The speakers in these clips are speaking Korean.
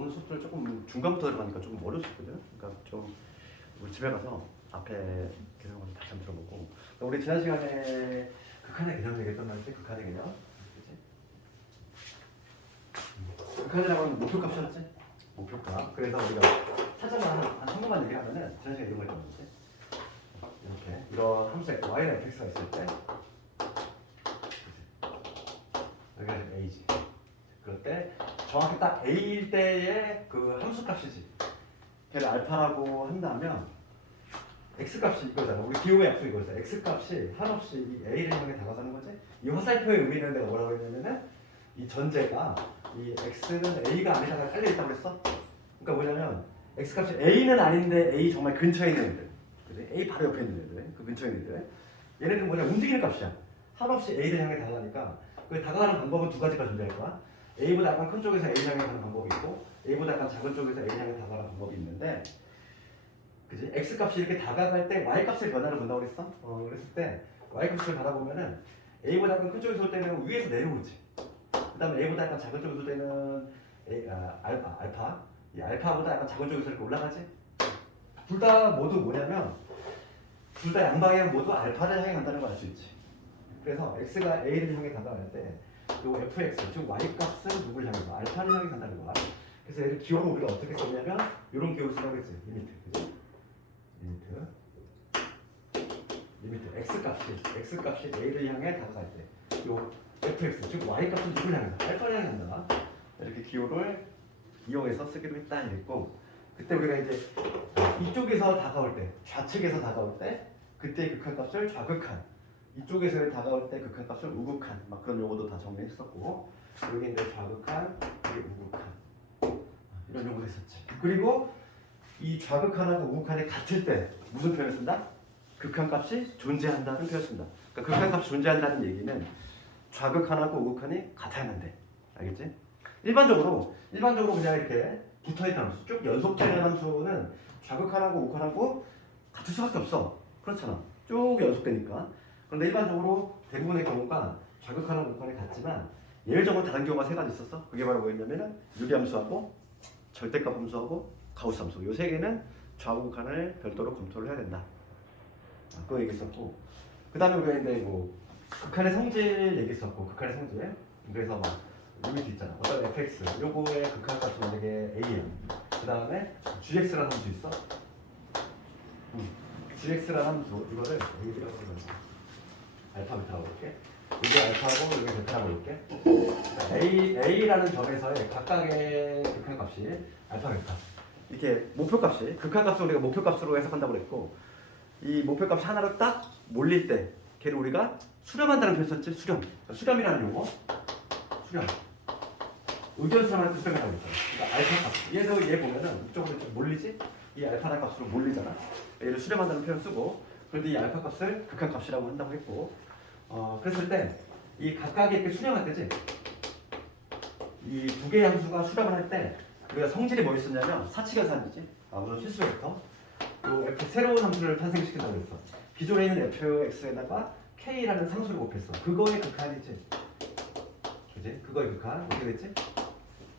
오늘 수업들 조금 중간부터 들어가니까 조금 어려웠거든. 그러니까 좀 우리 집에 가서 앞에 개념을 다시 한번 들어보고. 우리 지난 시간에 극한의 개념 얘기했단 말이지. 극한의 개념. 그치? 극한이라고 하면 목표값이었지? 목표값. 그래서 우리가 찾아만 한 한번만 얘기하면은 지난 시간에 이런 걸 했던 거지. 이렇게 이런 함수 y나 fx가 있을 때 여기가 지금 a지. 그럴 때 정확히 딱 a일 때의 그 함수 값이지. 걔를 알파라고 한다면 x 값이 이거잖아. 우리 기호의 약속 이거잖아. x 값이 한없이 이 a를 향해 다가가는 거지. 이 화살표의 의미는 내가 뭐라고 했냐면은 이 전제가 이 x는 a가 아니다가 깔려 있다고 그랬어. 그러니까 뭐냐면 x 값이 a는 아닌데 a 정말 근처에 있는 애들. 그래? a 바로 옆에 있는 애들. 그 근처에 있는 애들. 얘네들은 뭐냐 움직이는 값이야. 한없이 a를 향해 다가가니까 그 다가가는 방법은 두 가지가 존재할 거야. a보다 약간 큰 쪽에서 a 향해 가는 방법이 있고 a보다 약간 작은 쪽에서 a 향해 다가가는 방법이 있는데, 그지? x 값이 이렇게 다가갈 때 y 값의 변화를 본다고 그랬어. 그랬을 때 y 값을 받아보면은 a보다 약간 큰 쪽에서 올 때는 위에서 내려오지. 그다음에 a보다 약간 작은 쪽에서 올 때는 알파. 이 알파보다 약간 작은 쪽에서 이렇게 올라가지. 둘 다 모두 뭐냐면 둘 다 양방향 모두 알파를 향해 간다는 걸 알 수 있지. 그래서 x가 a를 향해 다가갈 때 요 fx, 즉 y 값은 누굴 향해서 알파를 향해 간다는 거야. 그래서 얘를 기호를 우리가 어떻게 썼냐면 이런 기호를 쓰라고 했지. 리미트, 그지? 리미트 x 값이 a를 향해 다가갈 때 요 fx, 즉 y 값은 누굴 향해서 알파를 향해 간다. 이렇게 기호를 이용해서 쓰기로 했다 이랬고, 그때 우리가 이제 이쪽에서 다가올 때, 좌측에서 다가올 때 그때 극한값을 좌극한, 이쪽에서 다가올 때 극한값을 우극한, 막 그런 용어도 다 정리했었고, 여기 이제 좌극한, 이게 우극한, 이런 용어도 했었지. 그리고 이 좌극한하고 우극한이 같을 때 무슨 표현을 쓴다? 극한값이 존재한다는 표현을 쓴다. 그러니까 극한값이 존재한다는 얘기는 좌극한하고 우극한이 같아야만 돼. 알겠지? 일반적으로 그냥 이렇게 붙어있는 함수, 쭉 연속되는 함수는 좌극한하고 우극한하고 같을 수밖에 없어. 그렇잖아. 쭉 연속되니까. 그런데 일반적으로 대부분의 경우가 좌극한하고 우극한이 같지만 예외적으로 다른 경우가 세 가지 있었어. 그게 바로 뭐였냐면은 유리함수하고 절대값 함수하고 가우스 함수. 요 세 개는 좌우극한을 별도로 검토를 해야 된다. 그거 얘기했었고, 그 다음에 우리가 이제 뭐 극한의 성질 얘기했었고, 극한의 성질. 그래서 막 리미트 있잖아. 어떤 fx, 요거의 극한값이 만약에 a야. 그 다음에 gx라는 함수 있어. gx라는 함수, 이거를 여기다가 알파 베타라고 볼게. 이게 알파고 이게 베타라고 볼게. a라는 점에서의 각각의 극한값이 알파 베타. 이렇게 목표값이, 극한값을 우리가 목표값으로 해석한다고 그랬고, 이 목표값이 하나로 딱 몰릴 때 걔를 우리가 수렴한다는 표현 썼지. 수렴이라는 용어. 수렴. 의견수렴하는 수렴이라고 했잖아. 그러니까 알파 값. 얘 보면은 이쪽으로 좀 몰리지? 이 알파라는 값으로 몰리잖아. 얘를 수렴한다는 표현 쓰고, 그런데 이 알파 값을 극한값이라고 한다고 했고, 그랬을 때 이 각각이 이렇게 수렴할 때지. 이 두 개의 함수가 수렴을 할 때 우리가 성질이 뭐였었냐면 사칙연산이지. 물론 실수 벡터. 또 F 새로운 함수를 탄생시킨다고 했어. 기존에 있는 fx에다가 k라는 상수를 곱했어. 그거의 극한이지. 그지? 그거의 극한. 어떻게 됐지?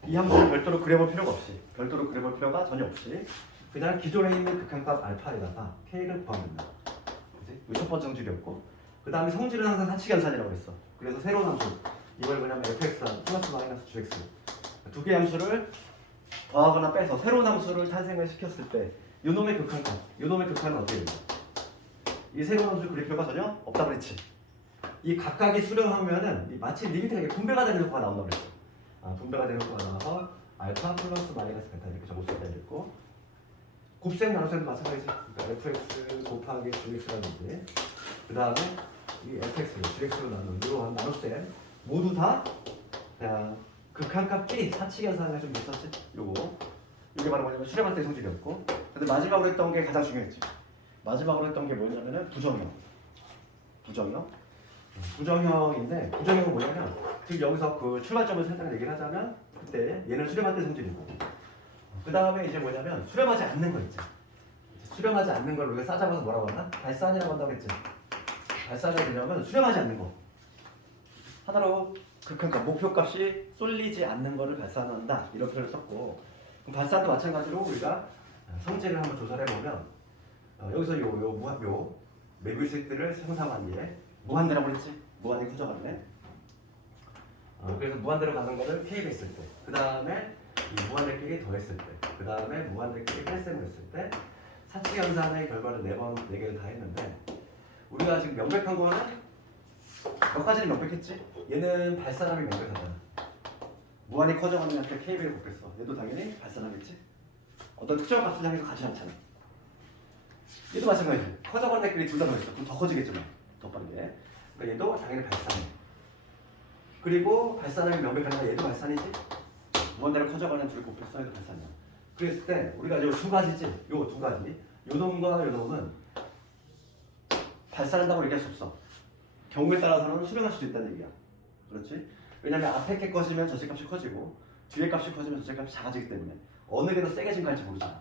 이 함수를 별도로 그려볼 필요가 없이, 별도로 그려볼 필요가 전혀 없이 그냥 기존에 있는 극한값 알파에다가 k를 구하면 돼. 그지? 이첫 번째 성질이었고, 그 다음에 성질은 항상 사칙연산이라고 했어. 그래서 새로운 함수, 이걸 뭐냐면 fx랑 플러스 마이너스 gx 두 개의 함수를 더하거나 빼서 새로운 함수를 탄생을 시켰을 때 요놈의 극한값, 요놈의 극한은 어떻게 됩니까? 이 새로운 함수를 그릴 필요가 전혀 없다고 그랬지. 이 각각이 수렴하면은 마치 리미트가 분배가 되는 효과가 나온다고 그랬어. 분배가 되는 효과가 나와서 알파 플러스 마이너스 베타 이렇게 적을 수 있다 이랬고, 곱셈 나눗셈도 마찬가지지. 그러니까 fx 곱하기 gx라는 얘기. 그 다음에 이 fx, gx로 나눈 이러한 나눗셈 모두 다 그냥 극한값끼리 사칙연산을 좀 있었지. 이게 바로 뭐냐면 수렴할 때 성질이었고, 근데 마지막으로 했던 게 가장 중요했지. 마지막으로 했던 게 뭐냐면은 부정형인데, 부정형은 뭐냐면 지금 여기서 그 출발점을 살짝 얘기를 하자면 그때 얘는 수렴할 때 성질이고, 그 다음에 이제 뭐냐면 수렴하지 않는 거 있지. 수렴하지 않는 걸 우리가 싸잡아서 뭐라고 하나? 발산이라고 한다고 했지. 발산의 개념은 수렴하지 않는 거. 하나로 극한값, 목표값이 쏠리지 않는 거를 발산한다 이런 표현을 썼고, 발산도 마찬가지로 우리가 성질을 한번 조사를 해보면 여기서 요 매부식들을 생성한 뒤에 무한대라고 그랬지? 무한이 커져갔네. 그래서 무한대로 가는 거를 K가 있을 때, 그 다음에 이 무한대끼리 더했을 때, 그 다음에 무한대끼리 뺄셈을 했을 때 사치연산의 결과를 4개를 다 했는데 우리가 지금 명백한 거는 몇 가지는 명백했지? 얘는 발산함이 명백하잖아. 무한이 커져가는 한테 K를 곱했어. 얘도 당연히 발산하겠지? 어떤 특정한 값을 향해서 가지 않잖아. 얘도 마찬가지지. 커져가는 애끼리 둘 다 더했어. 그럼 더 커지겠지만 더 빠르게. 그러니까 얘도 당연히 발산해. 그리고 발산함이 명백하니까 얘도 발산이지? 무한대로 커져가는 둘이 곱했어. 얘도 발산이야. 그랬을 때 우리가 요 두 가지지? 요 두 가지. 요 놈과 요 놈은 발산한다고 얘기할 수 없어. 경우에 따라서는 수렴할 수도 있다는 얘기야. 그렇지? 왜냐면 앞에 게 커지면 전체 값이 커지고 뒤에 값이 커지면 전체 값이 작아지기 때문에 어느 게 더 세게 증가할지 모르잖아.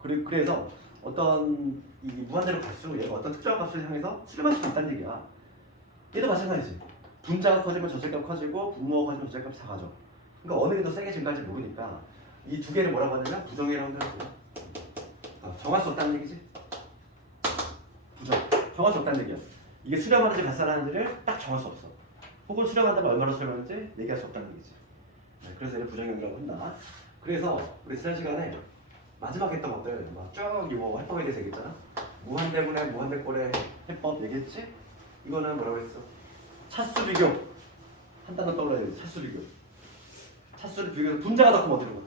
그렇지? 그래서 어떤 이 무한대로 갈수록 얘가 어떤 특정한 값을 향해서 수렴할 수 있다는 얘기야. 얘도 마찬가지지. 분자가 커지면 전체 값이 커지고 분모가 커지면 전체 값이 작아져. 그러니까 어느 게 더 세게 증가할지 모르니까 이 두 개를 뭐라고 하냐면 부정이라고 하고 정할 수 없다는 얘기지. 부정. 정할 수 없다는 얘기야. 이게 수렴하는지 발산하는지를 딱 정할 수 없어. 혹은 수렴한다면 얼마나 수렴하는지 얘기할 수 없다는 얘기지. 네, 그래서 얘를 부정형이라고 한다. 그래서 우리 지난 시간에 마지막 했던 것들 막쭉 이거 해법에 대해서 얘기했잖아. 무한대분의 무한대꼴의 해법 얘기했지? 이거는 뭐라고 했어? 차수 비교. 한 단어 떠올라야 돼. 차수 비교. 차수를 비교해서 분자가 더 크면 어디로 가?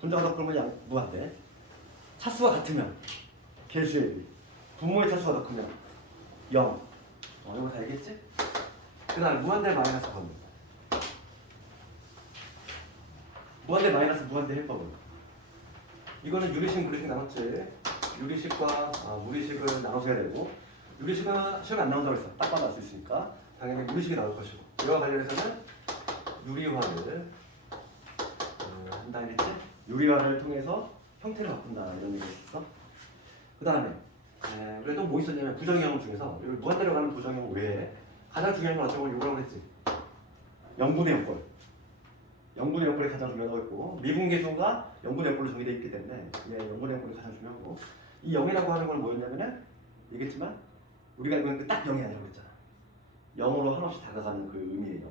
분자가 더 크면 무한대. 차수가 같으면 개수의 비. 분모의 차수가 더 크면 0. 이거 다 얘기했지? 그 다음에 무한대 마이너스 번. 무한대 마이너스 무한대 해법은 이거는 유리식 무리식 나눴지. 유리식과 무리식을 나눠서 해야 되고 유리식은 시험에 안 나온다고 했어. 딱 봐도 알 수 있으니까 당연히 유리식이 나올 것이고 이와 관련해서는 유리화를 한다 했지. 유리화를 통해서 형태를 바꾼다 이런 얘기 했어. 그 다음에 그래도 뭐 있었냐면 부정형 중에서 무한대로 가는 부정형 외에 가장 중요한 건 어쩌고 요거라고 했지. 영분의 영꼴. 영분의 영꼴이 가장 중요하다고 했고 미분계수가 영분의 영꼴로 정의되어 있기 때문에 영분의 영꼴이 가장 중요하고 이 0이라고 하는 건 뭐였냐면은 얘기했지만 우리가 이건 딱 0이 아니라고 했잖아. 0으로 한없이 다가가는 그 의미예요.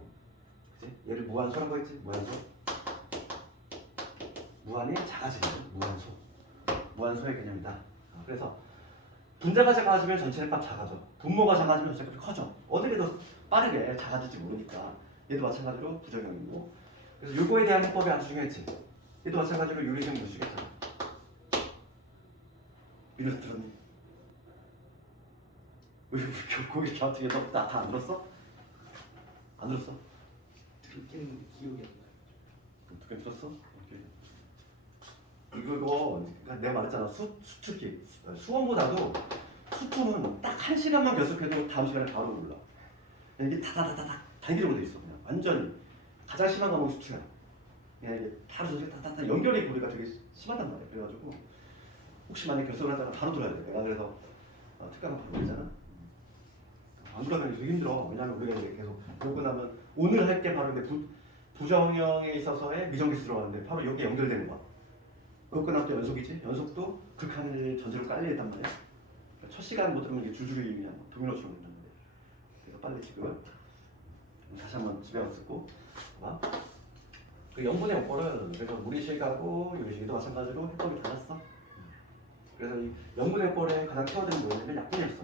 그치? 얘를 무한소라고 했지. 무한소. 무한이 작아지는 무한소. 무한소의 개념이다. 그래서 분자가 작아지면 전체 값 작아져. 분모가 작아지면 전체 값이 커져. 어떻게 더 빠르게 작아질지 모르니까 얘도 마찬가지로 부정형이고 그래서 요거에 대한 해법이 아주 중요했지. 얘도 마찬가지로 유리식 무리식했잖아. 이래서 들었니? 거기 곁에서 다 안 들었어? 안 들었어? 듣기는 기억이 안 나요. 두 개 들었어? 오케이. 이거 내가 말했잖아. 수특기 수원보다도 수투는 딱 1시간만 계속해도 다음 시간에 바로 올라. 이게 다다다다닥 단기적으로 돼 있어. 그냥 완전히 가장 심한 과목이 수투야. 그냥 이게 바로 저렇게 다다다 연결이 고리가 되게 심하단 말이야. 그래가지고 혹시 만약 결석을 하다가 바로 들어야 돼. 내가 그래서 특강을 바로 올리잖아. 안 들어가면 되게 힘들어. 왜냐면 우리가 이제 계속 보고 나면 오늘 할 게 바로 근데 부정형에 있어서의 미정기수 들어가는데 바로 여기 연결되는 거야. 그거 끝나면 또 연속이지? 연속도 극한을 전제로 깔려 있단 말이야. 그러니까 첫 시간 못 들으면 이게 줄줄이 그냥 도미노처럼 된다는데. 그래서 빨리 지금 다시 한번 집에 가서 듣고 봐봐. 그 영분의 요꼴은 그래서 무리식하고 유리식도 마찬가지로 해법이 달랐어. 그래서 이 영분의 요꼴의 가장 키워드는 뭐냐면 약분이었어.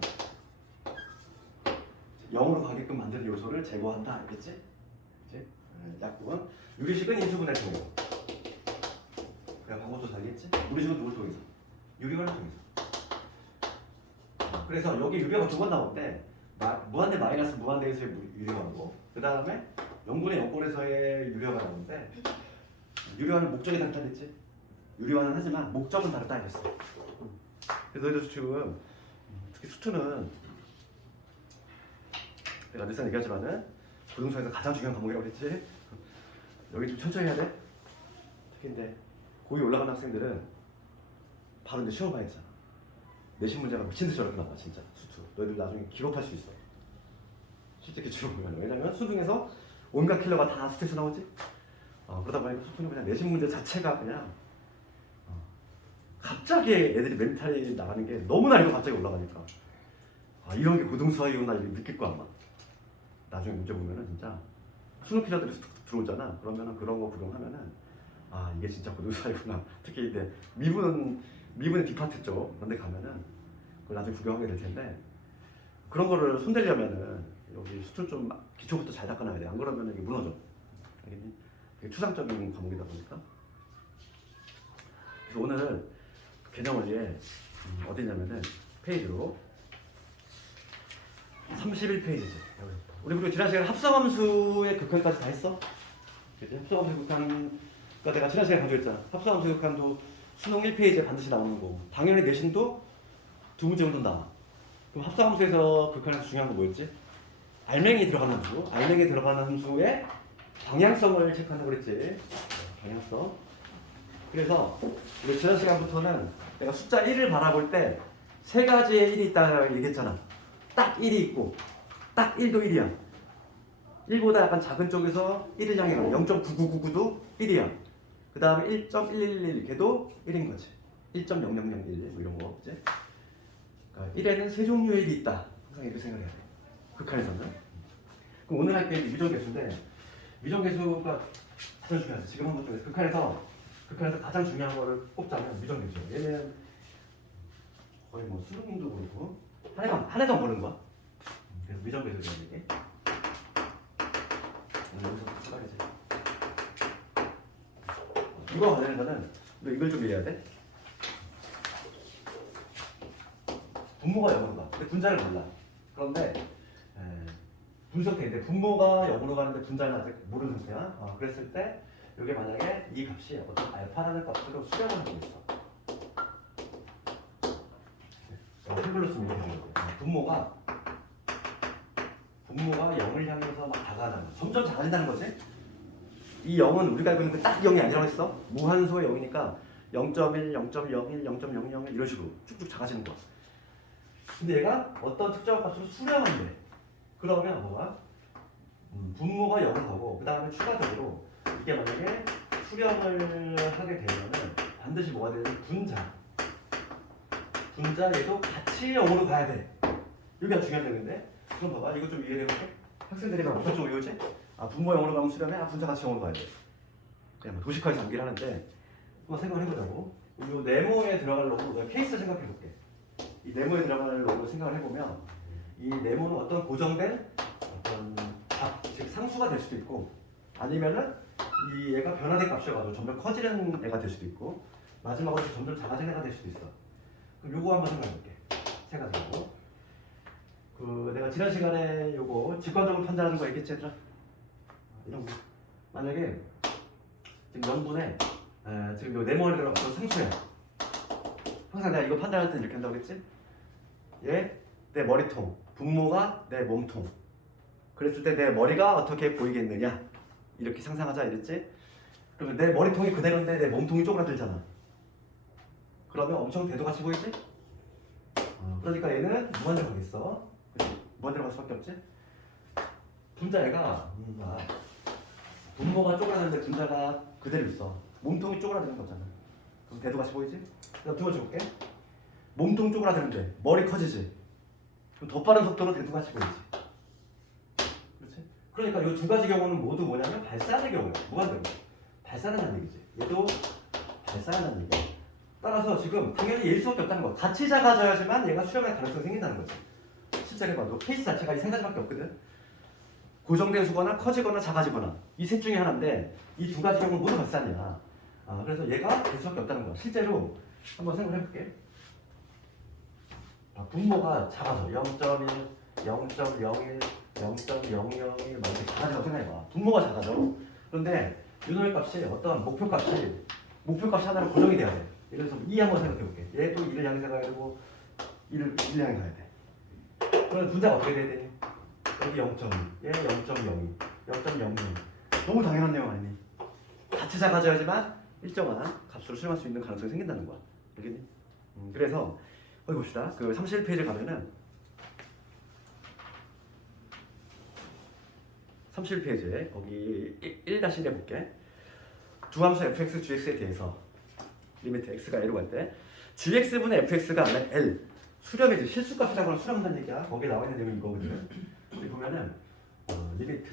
0으로 가게끔 만드는 요소를 제거한다. 알겠지? 그치? 약분. 유리식은 인수분해 통해서. 내가 방법도 달리했지? 무리식은 누굴 통해서? 유리화를 통해서. 그래서 여기 유리화가 두 번 나오는데 무한대 마이너스 무한대에서의 유리화고 그 다음에 영분의 영꼴에서의 유리화가 나오는데 유리화는 목적이 다르다했지? 유리화는 하지만 목적은 다르다 했어. 그래서 너희들 지금 특히 수투는 내가 늘상 얘기하지만은 고등수에서 가장 중요한 과목이라고 했지? 여기 좀 천천히 해야 돼? 특히 이제 거기 올라가는 학생들은 바로 이제 시험 봐야 되잖아. 내신 문제가 미친듯이 어렵게 나와 진짜 수투. 너희들 나중에 기록할 수 있어. 실제 기출을 보면 왜냐면 수능에서 온갖 킬러가 다 수투에서 나오지? 그러다 보니까 수능이 그냥 내신 문제 자체가 그냥 갑자기 애들이 멘탈이 나가는 게 너무 난이도 갑자기 올라가니까 이런 게 고등수학이구나 이렇게 느낄 거야 아마. 나중에 문제 보면은 진짜 수능 피자들이 들어오잖아. 그러면은 그런 거 구경하면은 이게 진짜 고등수학이구나. 특히 이제 미분의 디파트 쪽 그런 데 가면은 그걸 나중에 구경하게 될 텐데 그런 거를 손대려면은 여기 수준 좀 기초부터 잘 닦아놔야 돼. 안 그러면 이게 무너져. 알겠니? 되게 추상적인 과목이다 보니까. 그래서 오늘 개념 원리에 어디냐면은 페이지로 31페이지지. 우리 그리고 지난 시간에 합성함수의 극한까지 다 했어? 그치? 합성함수 극한 내가 지난 시간에 강조했잖아. 합성함수 극한도 수능 1페이지에 반드시 나오는 거고 당연히 내신도 2문제 정도 나와. 그럼 합성함수에서 극한에서 중요한 거 뭐였지? 알맹이 들어가는 함수. 알맹이 들어가는 함수의 방향성을 체크한다고 그랬지. 방향성. 그래서 우리 지난 시간부터는 내가 숫자 1을 바라볼 때 세 가지의 1이 있다고 얘기했잖아. 딱 1이 있고 딱 1도 1이야. 1보다 약간 작은 쪽에서 1을 향해 가는 0.9999도 1이야. 그 다음에 1.111 걔도 1인 거지. 1.0001 뭐 이런 거 그치? 그러니까 1에는 세 종류의 1이 있다. 항상 이렇게 생각해야 돼. 극한에서는. 그럼 오늘 할 게 미정계수인데 미정계수가 가장 중요하지. 지금 한번 중에서 극한에서 가장 중요한 거를 꼽자면 미정계수. 얘는 거의 뭐 수능도 그렇고 한 해도 안 보는 거야. 그래서 미정계수라는 얘기. 여기서 시작하지. 이거 관련해서는 이걸 좀 이해해야 돼. 분모가 0으로 가. 근데 분자를 몰라. 그런데 분석해인데 분모가 0으로 가는데 분자는 아직 모르는 상태야. 그랬을 때 이게 만약에 이 값이 어떤 알파라는 값으로 수렴하는 게 있어. 한글로 쓰면 이렇게 되는 거야. 분모가 0을 향해서 막 다가가는 거야. 점점 작아진다는 거지. 이 0은 우리가 알고 있는 딱 0이 아니라고 했어. 무한소의 0이니까 0.1, 0.01, 0.001 이런 식으로 쭉쭉 작아지는 거야. 근데 얘가 어떤 특정한 값으로 수렴한대. 그러면 뭐가? 분모가 0을 하고 그 다음에 추가적으로 이게 만약에 수렴을 하게 되면은 반드시 뭐가 되냐면 분자에도 같이 0으로 가야 돼. 여기가 중요한 내용인데 그럼 봐봐 이거 좀 이해되겠지? 학생들이 막 어떤 쪽 이거지? 분모 0으로 가면 수렴해? 분자 같이 0으로 가야 돼. 그냥 뭐 도식화해서 암기를 하는데 한번 생각을 해보자고. 이 네모에 들어가려고 케이스 생각해볼게. 이 네모에 들어가려고 생각을 해보면 이 네모는 어떤 고정된 어떤 값, 즉 상수가 될 수도 있고 아니면은 이 얘가 변화된 값이어가지고 점점 커지는 애가 될 수도 있고 마지막으로 점점 작아진 애가 될 수도 있어. 그럼 요거 한번 생각해볼게. 세 가지고. 내가 지난 시간에 요거 직관적으로 판단하는 거 얘기했지 얘들아? 이런 거. 만약에 지금 명분에 지금 요 네모에 들어가 어떤 상수야. 항상 내가 이거 판단할 때 이렇게 한다고 그랬지? 얘 내 머리통, 분모가 내 몸통. 그랬을 때 내 머리가 어떻게 보이겠느냐? 이렇게 상상하자 이랬지? 그러면 내 머리통이 그대로인데 내 몸통이 쪼그라들잖아. 그러면 엄청 대도같이 보이지? 그러니까 얘는 무한대로 가겠어. 그치? 무한대로 갈 수밖에 없지? 분자애가 분모가 쪼그라드는데 분자가 그대로 있어. 몸통이 쪼그라드는 거잖아. 그럼 대도같이 보이지? 그다음 두 번째 볼게. 몸통 쪼그라드는데 머리 커지지? 그럼 더 빠른 속도로 대두같이 보이지. 그렇지? 그러니까 이 두 가지 경우는 모두 뭐냐면 발산의 경우야. 무한대로. 발산한다는 얘기지. 얘도 발산한다는 얘기야. 따라서 지금 당연히 얘일 수밖에 없다는 거야. 같이 작아져야지만 얘가 수렴할 가능성이 생긴다는 거지. 실제로 해봐도 케이스 자체가 이 세 가지밖에 없거든. 고정된 수거나 커지거나 작아지거나 이 셋 중에 하나인데 이 두 가지 경우는 모두 발산이야. 그래서 얘가 될 수밖에 없다는 거야. 실제로 한번 생각을 해볼게. 분모가 작아져. 0.1, 0.01, 0.001 이렇게 작아진다고 생각해봐. 분모가 작아져. 그런데 유노의 값이 어떤 목표값이 하나로 고정이 돼야 돼. 예를 들어서 2 한번 생각해볼게. 얘도 2를 향해 가야 되고 1을 향해 가야 돼. 그러면 분자가 어떻게 돼야 되니? 여기 0.2, 얘 0.02, 0.00. 너무 당연한 내용 아니니? 같이 작아져야지만 일정한 값으로 수렴할 수 있는 가능성이 생긴다는 거야. 알겠니? 그래서 어디 봅시다. 31페이지에 가면은 31페이지에 거기 1-1 해볼게. 두 함수 fx, gx에 대해서 리미트 x가 a로 갈 때 gx분의 fx가 아니라 l 수렴이지 실수값이라고 수렴한다는 얘기야. 거기에 나와 있는 내용이 이거거든. 여기 보면은 리미트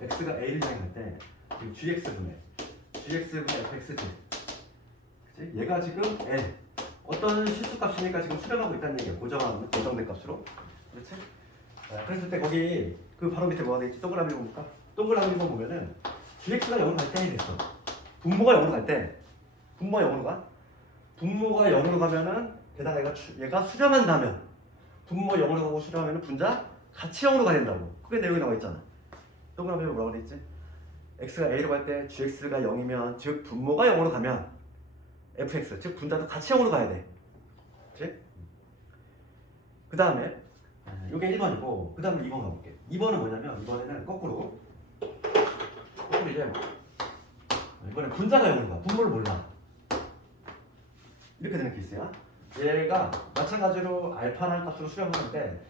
x가 a를 향할 때 지금 gx분의 fxg 그치? 얘가 지금 l 어떤 실수값이니까 지금 수렴하고 있다는 얘기야. 고정된 값으로. 그렇지? 그랬을 때 거기 그 바로 밑에 뭐가 되겠지? 동그라미 볼까? 동그라미 보면은 gx가 0으로 갈 때 됐어. 분모가 0으로 갈 때 분모가 0으로 가? 분모가 0으로 가면은 게다가 얘가 수렴한다면 분모 0으로 가고 수렴하면은 분자 같이 0으로 가야 된다고. 그게 내용이 나와 있잖아. 동그라미 뭐라고 돼 있지? x가 a로 갈 때 gx가 0이면 즉 분모가 0으로 가면 fx 즉 분자도 같이 0으로 가야 돼. 그치? 그 다음에 이게 1번이고 그 다음에 2번 가볼게. 2번은 뭐냐면 이번에는 거꾸로 이제 이번에 분자가 0으로 가. 분모를 몰라. 이렇게 되는 케이스야. 얘가 마찬가지로 알파라는 값으로 수렴하는데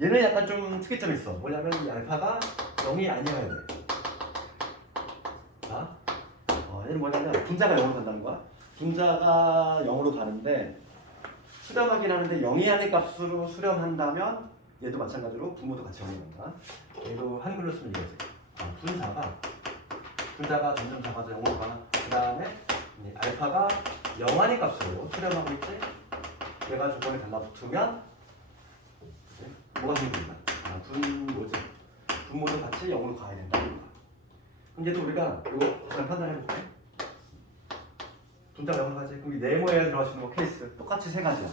얘는 약간 좀 특이점이 있어. 뭐냐면 이 알파가 0이 아니어야 돼. 자, 얘는 뭐냐면 분자가 0으로 간다는 거야. 분자가 0으로 가는데 수렴하긴 하는데 0이 아닌 값으로 수렴한다면 얘도 마찬가지로 분모도 같이 0으로 간다. 얘도 한글로 쓰면 이거지. 분자가 점점 작아져 0으로 가. 그 다음에 알파가 0 아닌 값으로 수렴하고 있지. 얘가 조건이 달라붙으면 뭐가 생깁니다. 분모도 같이 0으로 가야 된다는 거야. 그럼 얘도 우리가 이거 잘 판단해볼게. 분자가 0으로 가지. 그럼 이 네모에 들어갈 수 있는 거 케이스 똑같이 세 가지야.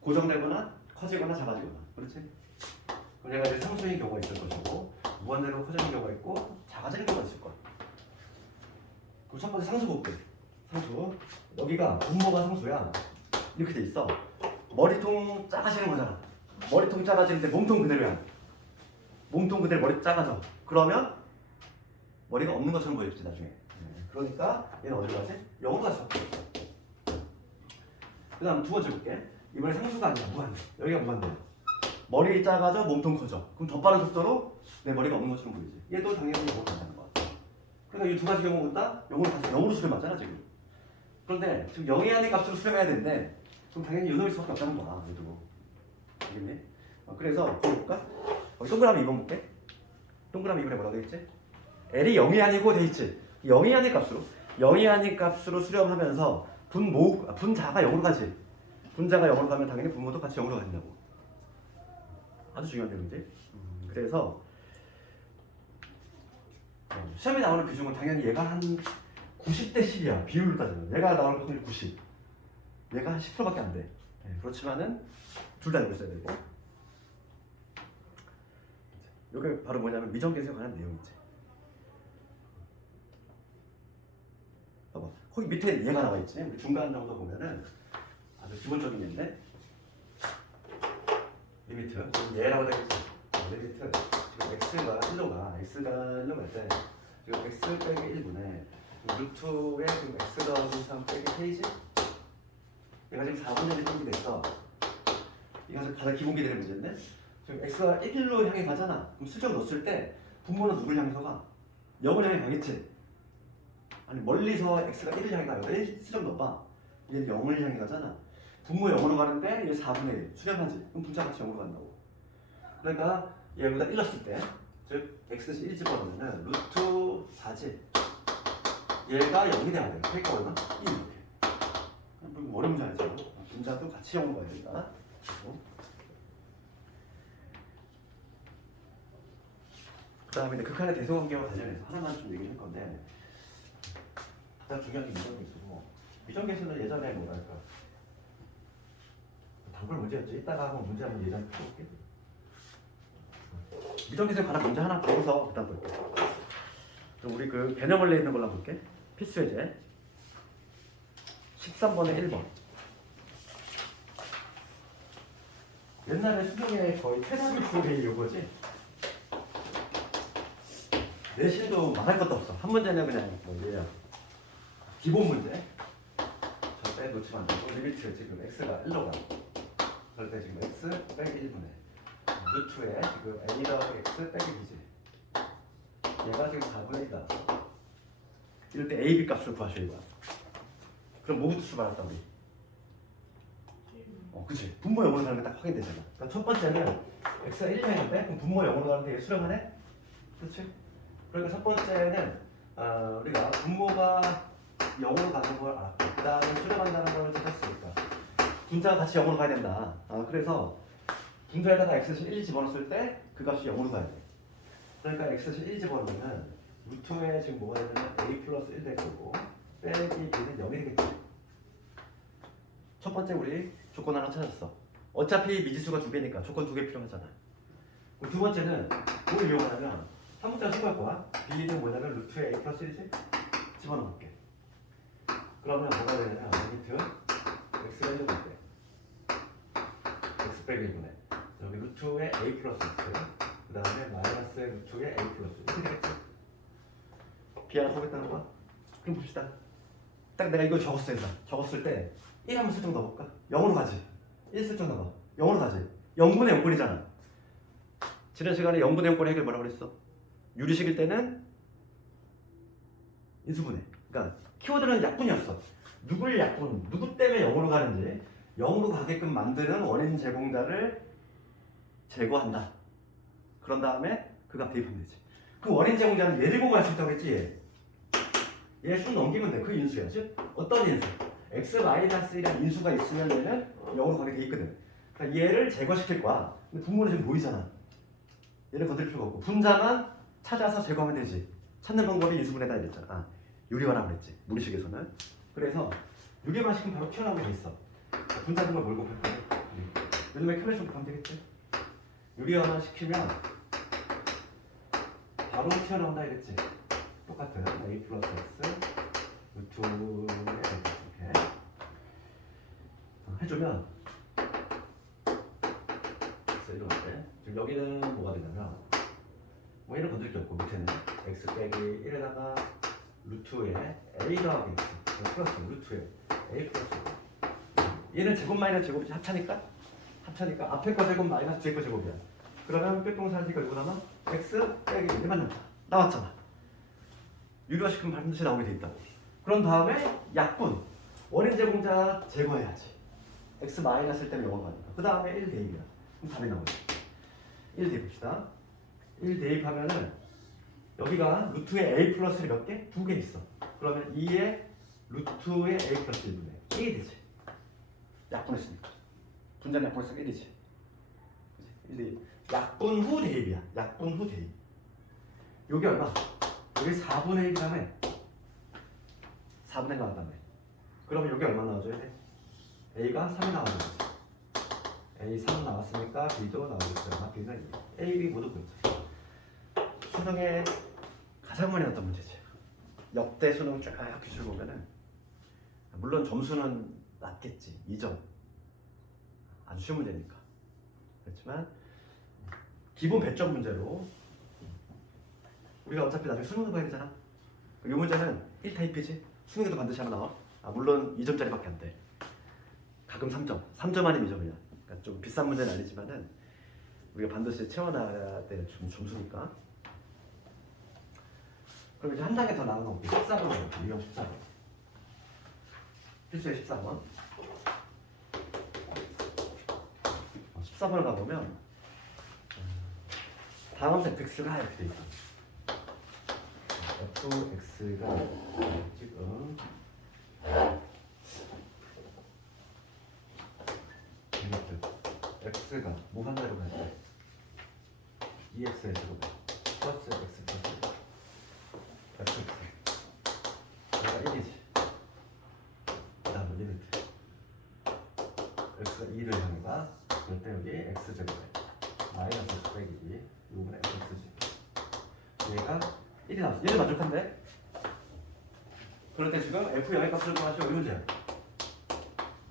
고정되거나 커지거나 작아지거나. 그렇지? 그럼 얘가 이제 상수인 경우가 있을 것이고 무한대로 커지는 경우가 있고 작아지는 경우가 있을 거야. 그럼 첫 번째 상수 볼게. 상수. 여기가 분모가 상수야. 이렇게 돼 있어. 머리통 작아지는 거잖아. 머리통 작아질 때 몸통 그대로야. 몸통 그대로 머리 작아져. 그러면 머리가 없는 것처럼 보이지 나중에. 그러니까 얘는 어디로 가지? 0으로 가죠. 그 다음 두 번째 볼게. 이번에 상수가 아니야. 무한대. 여기가 무한대야. 머리 작아져 몸통 커져. 그럼 더 빠른 속도로 내 머리가 없는 것처럼 보이지. 얘도 당연히 0으로 간다는 거야. 그러니까 이 두 가지 경우 본다? 0으로 가서 0으로 수렴하잖아 지금. 그런데 지금 0이 아닌 값으로 수렴해야 되는데 그럼 당연히 요놈일 수밖에 없다는 거야. 얘도. 알겠니? 그래서 볼까? 동그라미 2번 볼게. 동그라미 2번에 뭐라고 돼 있지? L이 0이 아니고 돼 있지. 0이 아닌 값으로 수렴하면서 분자가 0으로 가지. 분자가 0으로 가면 당연히 분모도 같이 0으로 간다고. 아주 중요한 내용이지. 그래서 시험에 나오는 비중은 당연히 얘가 한 90대 10이야. 비율로 따지면 얘가 나오는 확률이 90. 얘가 한 10%밖에 안 돼. 그렇지만은 둘 다 있어야 되고. 이게 바로 뭐냐면 미정계수에 관한 내용이지. 봐봐. 거기 밑에 얘가 나와 있지. 우리 중간 정도 보면은 아주 기본적인 얘인데 리미트. 얘라고 되어 있지. 리미트. 지금 x가 1로 가. x가 1로 갈 때 지금 x 빼기 1분의 루트에 지금 x 더하기 3 빼기 k지. 얘가 지금 4분의 1이 됐어. 이거 가장 기본기 되는 문제인데 지금 x가 1로 향해 가잖아. 그럼 수정 넣었을 때 분모는 누굴 향해서 가? 0을 향해 가겠지. 아니 멀리서 x가 1을 향해 가요. 1 수정 넣어봐. 얘는 0을 향해 가잖아. 분모 0으로 가는데 얘 4분의 1 수렴하지. 그럼 분자 같이 0으로 간다고. 그러니까 얘보다 1 넣었을 때 즉 x는 1 집어넣으면 루트 4지. 얘가 0이 돼야 돼. 그러니까 얼마? 1 이렇게. 어려운 문제 아니죠. 분자도 같이 0으로 가야 된다. 그 다음에 극한의 대소관계와 관련해서 하나만 좀 얘기를 할 건데 가장 중요한 게 미정계수고 미정계수는 예전에 뭐랄까 단골 문제였지. 이따가 한번 문제 한번 예전 풀어볼게. 미정계수에 관한 문제 하나 배워서 그다음 볼게. 그럼 우리 그 개념을 내 있는 걸로 한번 볼게. 필수 예제 13번에 1번. 옛날에 수능에 거의 최상위권이 이거지. 내신도 말할 것도 없어. 한 문제는 그냥 뭐 얘야. 기본 문제. 절대 놓치면 안 되고 리미트 지금 x가 1로 가. 그럴 때 지금 x 빼기 1분의 루트에 지금 a 더하기 x 빼기 b지. 얘가 지금 4분의 1이다. 이럴 때 A, B 값을 구하셔 이거야. 그럼 뭐부터 출발할까 우리? 그치. 분모 0으로 가는 게 딱 확인되잖아. 그러니까 첫 번째는 x가 1이 있는데 그럼 분모 0으로 가는데 이게 수렴하네? 그렇지? 그러니까 첫 번째는 우리가 분모가 0으로 가는 걸 알았고 그 다음에 수렴한다는 걸 찾았으니까 분자가 같이 0으로 가야 된다. 그래서 분자에다가 x를 1 집어넣었을 때 그 값이 0으로 가야 돼. 그러니까 x를 1 집어넣으면 루트에 지금 뭐가 되냐면 a 플러스 1 될 거고 빼기 b는 0이 되겠지. 첫 번째 우리 조건 하나 찾았어. 어차피 미지수가 두 개니까 조건 두 개 필요하잖아. 두 번째는 뭘 이용하냐면 3문자 신고할 거야. b는 뭐냐면 루트에 a 플러스 1이지? 집어넣을게. 그러면 뭐가 되냐면 리미트 x가 1로 갈 때 x 빼기 1분의 여기 루트에 a 플러스 x 그 다음에 마이너스 루트에 a 플러스 이렇게 되겠지? b 하나 보겠다는 거야? 그럼 봅시다. 딱 내가 이거 적었어야 된다. 적었을 때 1 한번 설정 넣어볼까? 0으로 가지. 1 설정 넣어. 0으로 가지. 0분의 0꼴이잖아. 지난 시간에 0분의 0꼴 해결 뭐라고 그랬어? 유리식일 때는 인수분해. 그러니까 키워드는 약분이었어. 누굴 약분, 누구 때문에 0으로 가는지 0으로 가게끔 만드는 원인 제공자를 제거한다. 그런 다음에 그 값 대입하면 되지. 그 원인 제공자는 얘를 보고 할 수 있다고 했지. 얘 쑥 넘기면 돼. 그 인수야. 즉 어떤 인수? x-1이라는 인수가 있으면 얘는 0으로 가게 돼 있거든. 그러니까 얘를 제거시킬 거야. 근데 분모는 지금 보이잖아. 얘를 건드릴 필요가 없고 분자만 찾아서 제거하면 되지. 찾는 방법이 인수분해다 이랬잖아. 유리화라고 그랬지. 무리식에서는. 그래서 유리화 시키면 바로 튀어나오게 돼 있어. 분자 등을 몰고 갈 거야. 요즘에 켜내서 보면 되겠지. 유리화만 시키면 바로 튀어나온다 이랬지. 똑같은 a 플러스 x 루트의 이렇게 해주면 이런 건데 지금 여기는 뭐가 되냐면 뭐 얘는 건드릴 게 없고 밑에는 x 빼기 1에다가 루트에 a 더하기 x 플러스 루트에 a 플러스 얘는 제곱 마이너스 제곱이지 합차니까 앞에 거 제곱 마이너스 뒤에 거 제곱이야. 그러면 뺄동사니까 이거 나면 x 빼기 1만 나왔잖아. 유리화시키면 반드시 나오게 돼 있다고. 그런 다음에 약분 원인 제공자 제거해야지. x 마이너스일 때는 0가 가니까. 그 다음에 1 대입이야. 그럼 답이 나오죠. 1 대입합시다. 1 대입하면은 여기가 루트에 a 플러스를 몇 개? 2개 있어. 그러면 2에 루트에 a 플러스 1분의 1이 되지. 약분했으니까. 분자는 약분했으면 1이지. 1 대입. 약분 후 대입이야. 약분 후 대입. 여기 얼마? 여기 4분의 1이 다음에 4분의 1 나왔다며. 그러면 여기 얼마 나와줘야 돼? A가 3이 나와야 돼. A 3 나왔으니까 B도 나오겠죠. B는 A, B 모두 보였죠. 수능에 가장 많이 났던 문제지. 역대 수능 쫙 기출 보면은 물론 점수는 낮겠지. 2점. 아주 쉬운 문제니까. 그렇지만 기본 배점 문제로 우리가 어차피 나중에 수능도 봐야 되잖아. 이 문제는 1타입이지. 수능에도 반드시 하나 나와. 물론 2점짜리밖에 안 돼. 가끔 3점. 3점 아니면 2점이야. 그러니까 좀 비싼 문제는 아니지만은 우리가 반드시 채워놔야 될 점수니까. 그럼 이제 한 단계 더 나눠놓을게. 14번 가볼게. 유형 14번. 필수의 14번. 14번을 가보면 다음 fx가 이렇게 돼 있어. fx가 지금 x가 무한대로 갈 때 2x의 제곱 플러스 x 플러스 fx 얘가 1이지. 그 다음에 리미트 x가 2를 향해 가 그럴 때 여기 x제곱에 마이너스 x 빼기 2 이 부분에 fx지. 얘가 1이 나왔어. 얘를 만족한데? 그럴 때 지금 f 영의 값을 구하시고 이 문제야.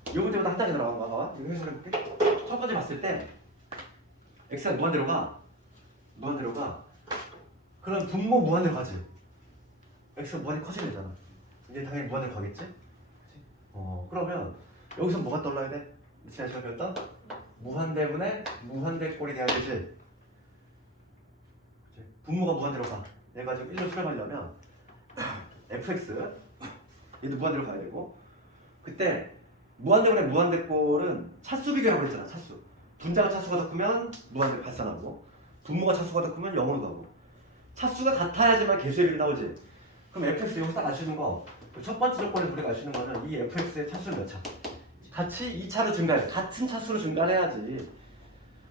이 문제보다 한 단계 더 나간 거 봐봐. 이거 해설해볼게. 첫 번째 봤을 때 x가 무한대로 가. 무한대로 가. 그럼 분모 무한대로 가지. x가 무한히 커지면 되잖아. 이제 당연히 무한대로 가겠지? 그치? 그러면 여기서 뭐가 떠올라야 돼? 지난 시간 배웠던 무한대분의 무한대꼴이 돼야 되지. 그치? 분모가 무한대로 가. 얘가 지금 1로 수렴하려면 fx 얘도 무한대로 가야 되고 그때 무한대분의 무한대꼴은 차수 비교라고 했잖아. 차수 분자가 차수가 더 크면 무한대 발산하고 분모가 차수가 더 크면 0으로 가고 차수가 같아야지만 개수의 비를 나오지. 그럼 fx 여기서 딱 알 수 있는 거 첫 번째 조건에서 우리가 알 수 있는 거는 이 fx의 차수는 몇 차? 같이 2차로 증가해. 같은 차수로 증가해야지.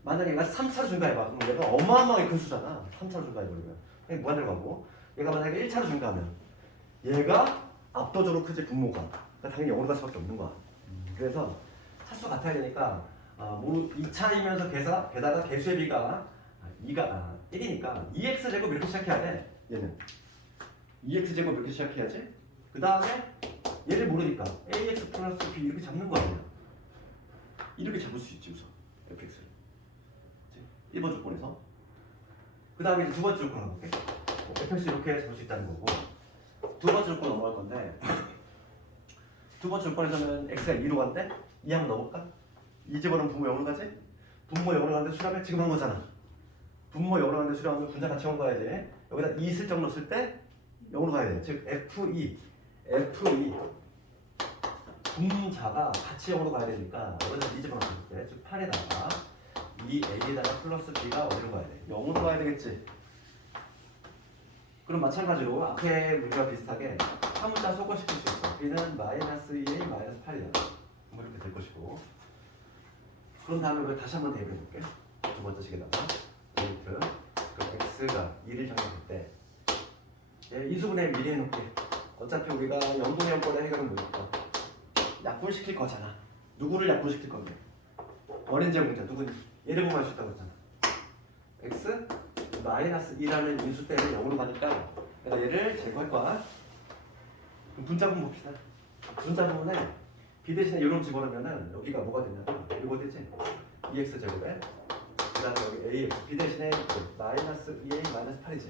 만약에 얘가 3차로 증가해봐. 그럼 얘가 어마어마하게 큰 수잖아. 3차로 증가해버리면. 무한대로 가고 얘가 만약에 1차로 증가하면 얘가 압도적으로 크지 분모가. 그러니까 당연히 0으로 갈 수밖에 없는 거야. 그래서 차수 같아야 되니까 2차이면서 게다가 개수의 비가 1이니까 2x제곱 이렇게 시작해야 돼. 얘는 2x제곱 이렇게 시작해야지. 그 다음에 얘를 모르니까 ax 플러스 b 이렇게 잡는 거 아니야. 이렇게 잡을 수 있지 우선 fx를 1번 조건에서. 그 다음에 두 번째 조건 가볼게. fx 이렇게 잡을 수 있다는 거고 두 번째 조건 넘어갈 건데 두 번째 조건에서는 x가 2로 간대? 2 한번 넣어볼까? 2제곱은 분모 0으로 가지? 분모 0으로 가는데 수렴에 지금 한 거잖아. 분모 0으로 가는데 수렴하면 분자 같이 온 거야지. 여기다 2 슬쩍 넣었을 때 0으로 가야 돼. 즉 F2 분자가 같이 0으로 가야 되니까 여기다 2 집어넣을 때 즉 8에다가 이 A에다가 플러스 B가 어디로 가야 돼? 0으로 가야 되겠지. 그럼 마찬가지로 앞에 문제와 비슷하게 한 문자 소거시킬 수 있어. B는 마이너스 2A 마이너스 8이다. 뭐 이렇게 될 것이고. 그럼 다음에 이걸 다시 한번 대입해 볼게. 두 번째 식에다가 데이트. 그럼 X가 2를 정해줄 때 이수분해 미리 해놓게. 어차피 우리가 영분의 영권의 해결은 뭐니까 약분시킬 거잖아. 누구를 약분시킬 건데? 어린 제곱자 누구니? 얘를 보면 알 수 있다고 했잖아. X 마이너스 2라는 인수 때문에 0으로 가니까 내가 얘를 제거할 거야. 그럼 분자분 봅시다. 분자분에 B 대신에 이런 집어넣으면은 여기가 뭐가 되냐면 이거 되지? 2x 제곱에 그 다음에 여기 A B 대신에 마이너스 2A 마이너스 8이지.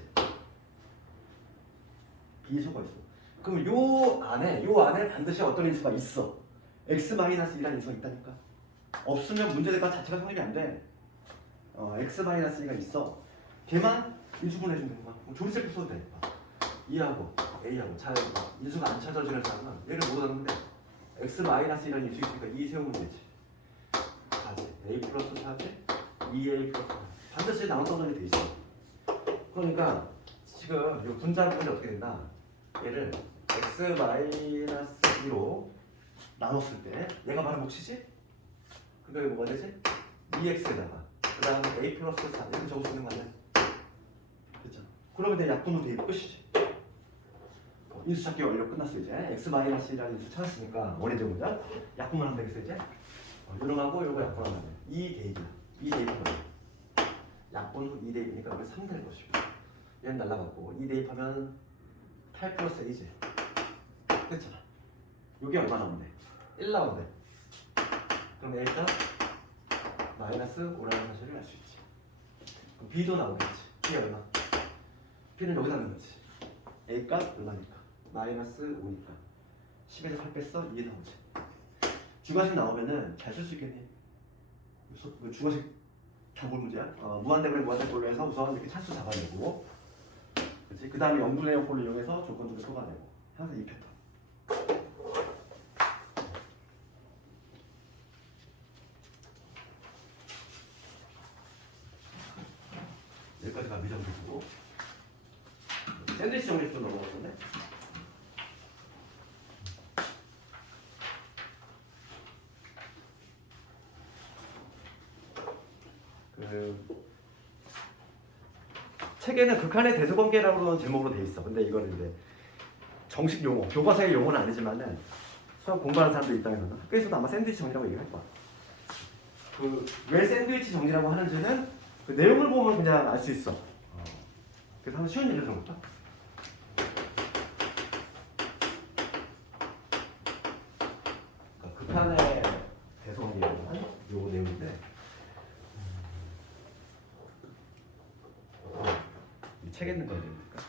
비수가 있어. 그럼 요 안에 반드시 어떤 인수가 있어. x 마이너스 2라는 인수가 있다니까. 없으면 문제대가 자체가 성립이 안 돼. x 마이너스 2가 있어. 걔만 인수분해 주면 되는 거야. 조리셀표 써도 돼. 2하고 A하고 잘 인수가 안 찾아지는 사람은 얘를 모르는데 x 마이너스 2라는 인수 있으니까 2 세우면 되지. 4지. A 플러스 4지. 2A 플러스 4. 반드시 나눠서 돼 있어. 그러니까 지금 이 분자 부분이 어떻게 된다? 얘를 x 마이너스 2로 나눴을 때 얘가 바로 몫이지? 그러니까 이거 뭐가 되지? 2x에다가 그 다음에 a 플러스 4 이렇게 적을 수 있는 거 아니야? 그렇죠? 그러면 내 약분은 대입 끝이지. 인수 찾기 완료 끝났어 이제. x 마이너스 2라는 인수 찾았으니까 원의 제곱자 약분만 하면 되겠어 이제? 요놈하고 요거 약분하면 돼. 2 대입이야. 2 대입하면 약분 후 2 대입이니까 여기 3 될 것이고 얘는 날라갔고 2 대입하면 8 플러스 A지. 그렇잖아. 이게 얼마 나온대? 1 나온대. 그럼 A가 마이너스 5라는 사실을 알 수 있지. 그럼 B도 나오겠지. B 얼마? B는 여기다 넣는 거지. A가 얼마니까? 마이너스 5니까 10에서 8 뺐어? 2에 나오지. 주가식 나오면은 잘 쓸 수 있겠니? 주가식 다볼 문제야? 무한대분의 무한대꼴로 해서 우선 이렇게 차수 잡아내고 그렇지? 그 다음에 0분의 0꼴을 이용해서 조건들을 쏟아내고 항상 이 패턴. 여기까지가 미정도고 샌드위치 정리도 넘어갔었네. 책에는 극한의 대소관계라고 제목으로 돼 있어. 근데 이거는 이제 정식 용어, 교과서의 용어는 아니지만은 수학 공부하는 사람들 입장에서는 학교에서도 아마 샌드위치 정리라고 얘기할 거야. 왜 샌드위치 정리라고 하는지는 그 내용을 보면 그냥 알 수 있어. 그래서 한번 쉬운 예를 들어볼까? 그러니까 극한의 대소관계라고 하는 요 내용인데. 이 책에 있는 거야 됩니까?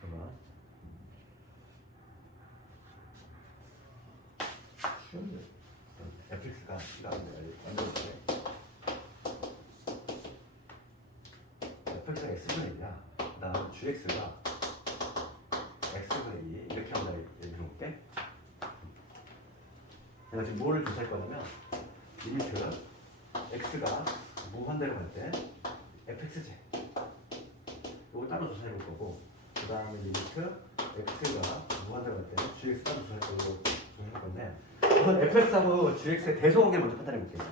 잠깐만. fx가 완전 fx가 x분의 1이야. 그다음 gx가 x분의 2 이렇게 한다 얘기 해볼게. 내가 지금 뭘 조사할 거냐면 리미트 x가 무한대로 갈 때 fx제 이거 따로 조사해 볼 거고, 그 다음에 리미트 x가 무한대로 갈 때 gx 따로 조사할 건데, 우선 fx하고 gx의 대소관계를 먼저 판단해 볼게요.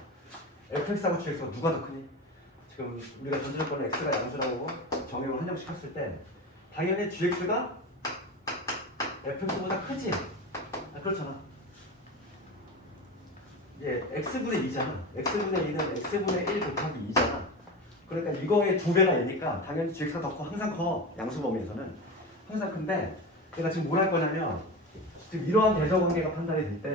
fx하고 gx가 누가 더 크니? 지금 우리가 전제 조건을 x가 양수라고 정의로 한정시켰을 때 당연히 gx가 fx보다 크지? 그렇잖아. 예, x분의 2잖아. x분의 2는 x분의 1 곱하기 2잖아. 그러니까 이거의 2배가 얘니까 당연히 gx가 더 커. 항상 커. 양수 범위에서는 항상 큰데, 내가 지금 뭘 할 거냐면 지금 이러한 대소관계가 판단이 될 때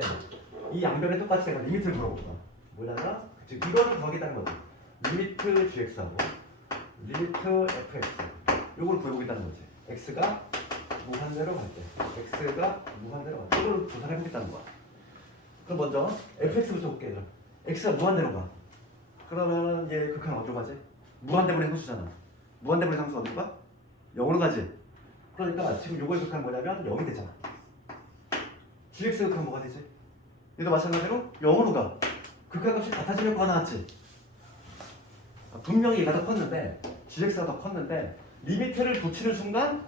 이 양변에 똑같이 내가 리미트를 걸어볼 거야. 뭐냐면 지금 이거를 구하겠다는 거지. 리미트 gx하고 리미트 fx 요걸 구해보겠다는 거지. x가 무한대로 갈 때, x가 무한대로 갈 때 이걸 조사를 해보겠다는 거야. 그럼 먼저 fx부터 볼게요. x가 무한대로 가. 그러면 얘 극한 어디로 가지? 무한대분의 상수잖아. 무한대분의 상수 어디로 가? 0으로 가지. 그러니까 지금 요거의 극한 뭐냐면 0이 되잖아. gx 극한 뭐가 되지? 얘도 마찬가지로 0으로 가. 극한값이 같아지면 뭐가 나왔지? 분명히 얘가 더 컸는데, gx가 더 컸는데 리미트를 붙이는 순간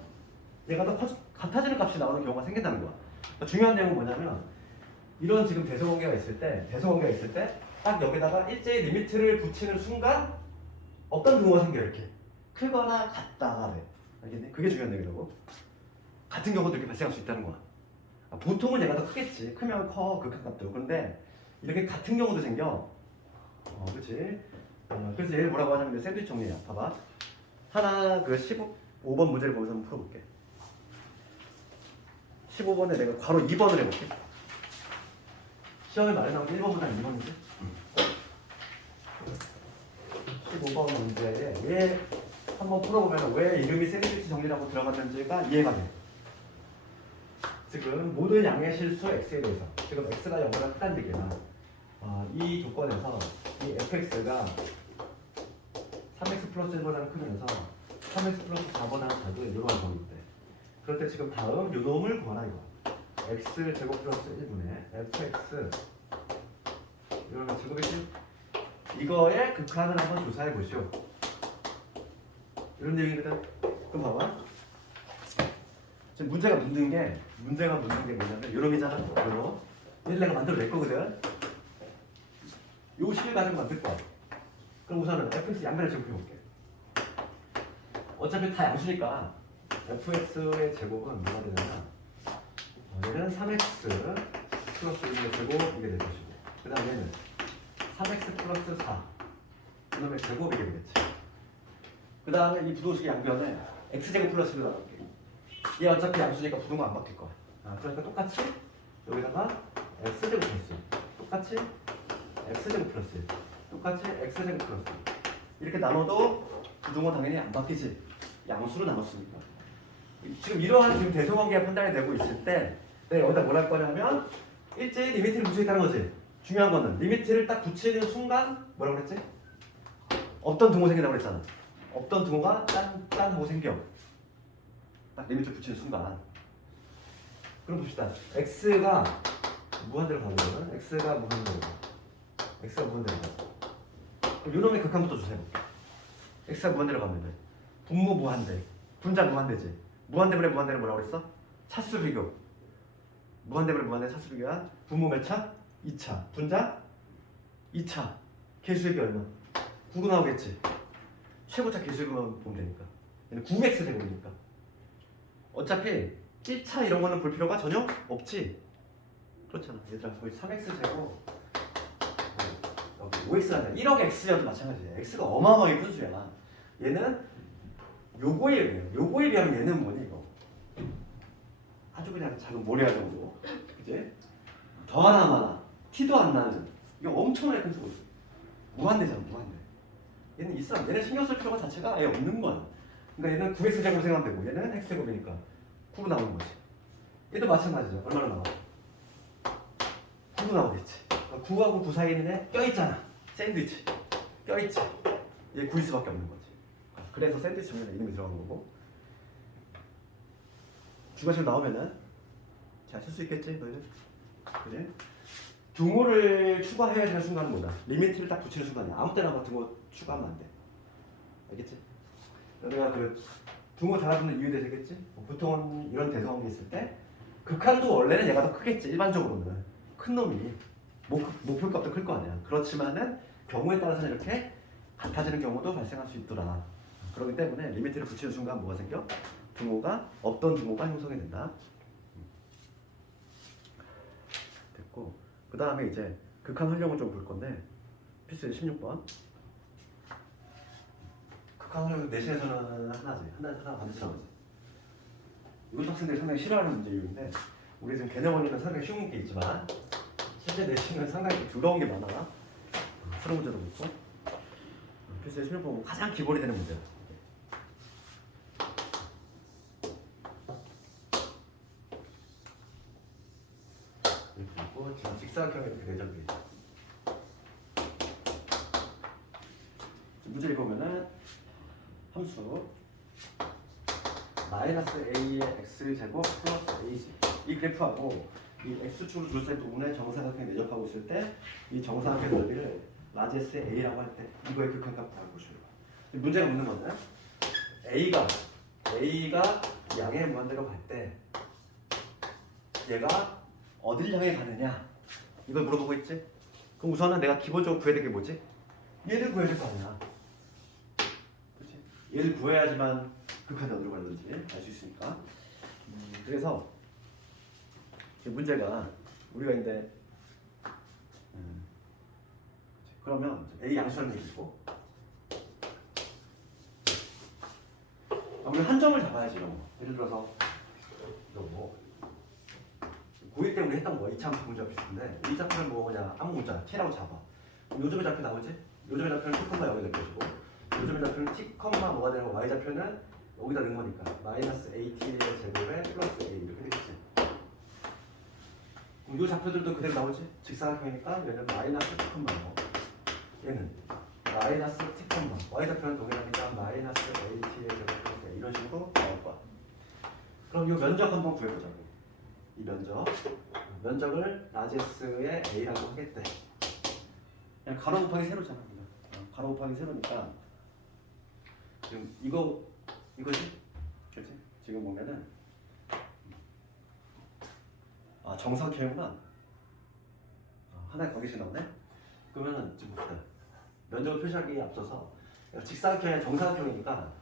얘가 더 같아지는 값이 나오는 경우가 생긴다는 거야. 그러니까 중요한 내용은 뭐냐면 이런 지금 대소관계가 있을 때 딱 여기다가 일제히 리미트를 붙이는 순간 어떤 경우가 생겨. 이렇게 크거나 같다가 돼. 알겠니? 그게 중요한 내용이라고. 같은 경우도 이렇게 발생할 수 있다는 거야. 보통은 얘가 더 크겠지. 크면 커 극한값도. 그런데 이렇게 같은 경우도 생겨. 그렇지. 그래서 얘를 뭐라고 하냐면 샌드위치 정리야. 봐봐. 하나 그 15번 문제를 보면서 한번 풀어볼게. 15번에 내가 괄호 2번을 해볼게. 시험에 말해 나온 게 1번보다 2번이지? 15번 문제에 얘 한번 풀어보면 왜 이름이 샌드위치 정리라고 들어갔는지가 이해가 돼. 지금 모든 양의 실수 x에 대해서 지금 x가 0보다 크다는 얘기야. 이 조건에서 이 fx가 3x 플러스 1보다는 크면서 3x 플러스 4보다는 작은 이러한 범위 때, 그럴 때 지금 다음 요놈을 구하라 이거. x 제곱 플러스 1분의 fx 이런 거 제곱이지? 이거의 극한을 한번 조사해 보시오. 이런 얘기거든. 그럼 봐봐. 지금 문제가 묻는 게 뭐냐면 요놈이잖아. 요놈. 얘를 내가 만들어낼 거거든. 요 식을 가지고 만들 거야. 그럼 우선은 fx 양변을 제곱해볼게. 어차피 다 양수니까 fx의 제곱은 뭐가 되냐면 얘는 3x 플러스 1의 제곱 이게 될 것이고, 그 다음 얘는 3x 플러스 4 그다음에 제곱 이게 되겠지. 그 다음에 이 부동식 양변에 x제곱 플러스 1로 나갈게. 얘 어차피 양수니까 부동은 안 바뀔 거야. 그러니까 똑같이 여기다가 x제곱 플러스 1, 똑같이 x제곱 플러스 1, 똑같이 x제곱 플러스 1 이렇게 나눠도 부동은 당연히 안 바뀌지. 양수로 나눴으니까. 지금 이러한 지금 대소관계가 판단이 되고 있을 때 내가 여기다 뭘 할 거냐면 일제히 리미트를 붙이겠다는 거지. 중요한 거는 리미트를 딱 붙이는 순간 뭐라고 그랬지? 어떤 등호 생긴다고 그랬잖아. 어떤 등호가 짠 하고 생겨. 딱 리미트를 붙이는 순간. 그럼 봅시다. x가 무한대로 가면 x가 무한대로 가. 그럼 요놈의 극한부터 주세요. x가 무한대로 가면 돼. 분모 무한대, 분자 무한대지. 무한대분의 무한대는 뭐라고 그랬어? 차수 비교. 무한대분의 무한대 차수 비교야. 분모 몇 차? 2차. 분자? 2차. 개수액이 얼마? 9가 나오겠지. 최고차 개수액만 보면 되니까. 얘는 9x 제곱이니까. 어차피 1차 이런 거는 볼 필요가 전혀 없지. 그렇잖아. 얘들아, 거의 3x 제곱 5x가 1억 x여도 마찬가지야. x가 어마어마하게 큰 수야. 얘는 요거에 비하면 얘는 뭐니 이거? 아주 그냥 작은 모래알 정도. 그치? 더 하나 마나 티도 안 나는 이거 엄청나게 큰 수거든. 무한대잖아. 무한대. 얘는 있어. 얘는 신경 쓸 필요가 자체가 아예 없는 거야. 그러니까 얘는 9x 제곱 생각하면 되고 얘는 x 제곱이니까 9로 나오는 거지. 얘도 마찬가지죠. 얼마나 나와? 9 9 나오겠지. 9하고 9 사이에 있는 애 껴있잖아. 샌드위치. 껴있지. 얘 9일 수밖에 없는 거지. 그래서 샌드위치 정렬에 이름이 들어간 거고. 주가식 나오면은 잘 쓸 수 있겠지, 너희들? 그지? 등호를 추가해야 되는 순간은 뭐다? 리미트를 딱 붙이는 순간이야. 아무 때나 막 등호 추가하면 안 돼. 알겠지? 내가 그 등호 달아붙는 이유 되겠지? 보통은 이런 대성함이 있을 때 극한도 원래는 얘가 더 크겠지. 일반적으로는 큰 놈이 목표값도 클 거 아니야. 그렇지만은 경우에 따라서는 이렇게 같아지는 경우도 발생할 수 있더라. 그렇기 때문에 리미트를 붙이는 순간 뭐가 생겨? 등호가 없던 등호가 형성이 된다. 됐고 그 다음에 이제 극한 활용을 좀 볼 건데 필수 16번. 극한 활용 내신에서는 하나지. 하나 반드시 나오지. 이것도 학생들이 상당히 싫어하는 문제인데 우리 지금 개념 원리는 상당히 쉬운 게 있지만 실제 내신은 상당히 두려운 게 많아. 수능 문제도 그렇고. 필수 16번 가장 기본이 되는 문제야. 그리고 지금 직사각형에 이렇게 내적돼 있어. 문제 읽어보면은 함수 마이너스 a의 x제곱 플러스 a지. 이 그래프하고 이 x축으로 둘러싼 부분에 정사각형이 내접하고 있을 때 이 정사각형 넓이를 라지스 a라고 할 때 이거의 극한값 구해보시는 거야. 문제가 묻는 거는 a가 양의 무한대로 갈 때 얘가 어딜 향해 가느냐 이걸 물어보고 있지. 그럼 우선은 내가 기본적으로 구해야 될 게 뭐지? 얘를 구해야 될 거 아니야. 그렇지? 얘를 구해야지만 극한이 어디로 가는지 알 수 있으니까. 그래서 문제가 우리가 이제 그러면 A 양수라는 게 있고 우리 한 점을 잡아야지. 이런 거. 예를 들어서 이거 뭐 고1 때문에 했던 거 2차 문제가 비슷한데 이 좌표는 뭐냐 아무 문자 t라고 잡아. 요즘의 좌표 나오지? 요즘의 좌표는 t, 여기 느껴지고 요즘의 좌표는 t, 뭐가 되고 y 좌표는 여기다 넣은 거니까 마이너스 at의 제곱에 플러스 a 이렇게 되겠지. 그럼 이 좌표들도 그대로 나오지? 직사각형이니까 얘는 마이너스 t, 얘는 마이너스 t, y 좌표는 동일하니까 마이너스 at의 제곱 플러스 a 이런 식으로 나올 거야. 그럼 이 면적 한번 구해보자고. 이 면적을 라지스의 a라고 하겠대. 그냥 가로 곱하기 세로잖아. 가로 곱하기 세로니까 지금 이거지? 그렇지? 지금 보면은 정사각형이구나. 하나에 관계식 나오네. 그러면은 지금 봅시다. 면적을 표시하기에 앞서서 직사각형이 정사각형이니까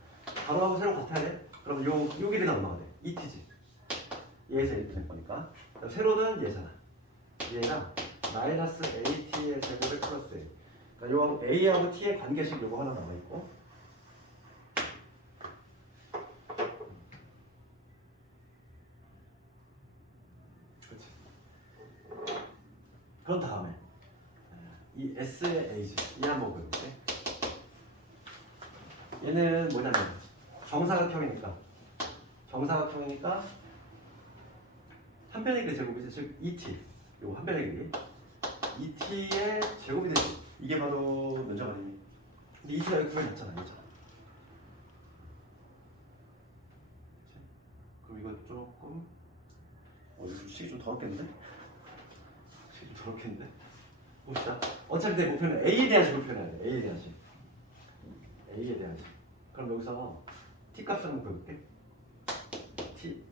가로하고 세로 같아야 돼. 그럼 요 길이가 얼마가 돼? 2t지. 얘에서 이렇게 될 거니까. 세로는 얘잖아. 얘가 마이너스 at의 제곱에 플러스 a. 그러니까 요하고 a하고 t의 관계식 요거 하나 나와 있고. 그렇지. 그런 다음에 이 s의 a지. 이 한번 보여볼게. 얘는 뭐냐면 정사각형이니까 한 변의 길이 제곱이지. 즉 2t 요거 한 변의 길이 2t의 제곱이 되지. 이게 바로 면적 아니니? 근데 2t가 여기 구해놨잖아. 그럼 이거 조금 이거 식이 좀 더럽겠는데? 봅시다. 어차피 내 목표는 a에 대한 식으로 표현해야 돼. a에 대한 식. 그럼 여기서 t 값을 한번 구해볼게. t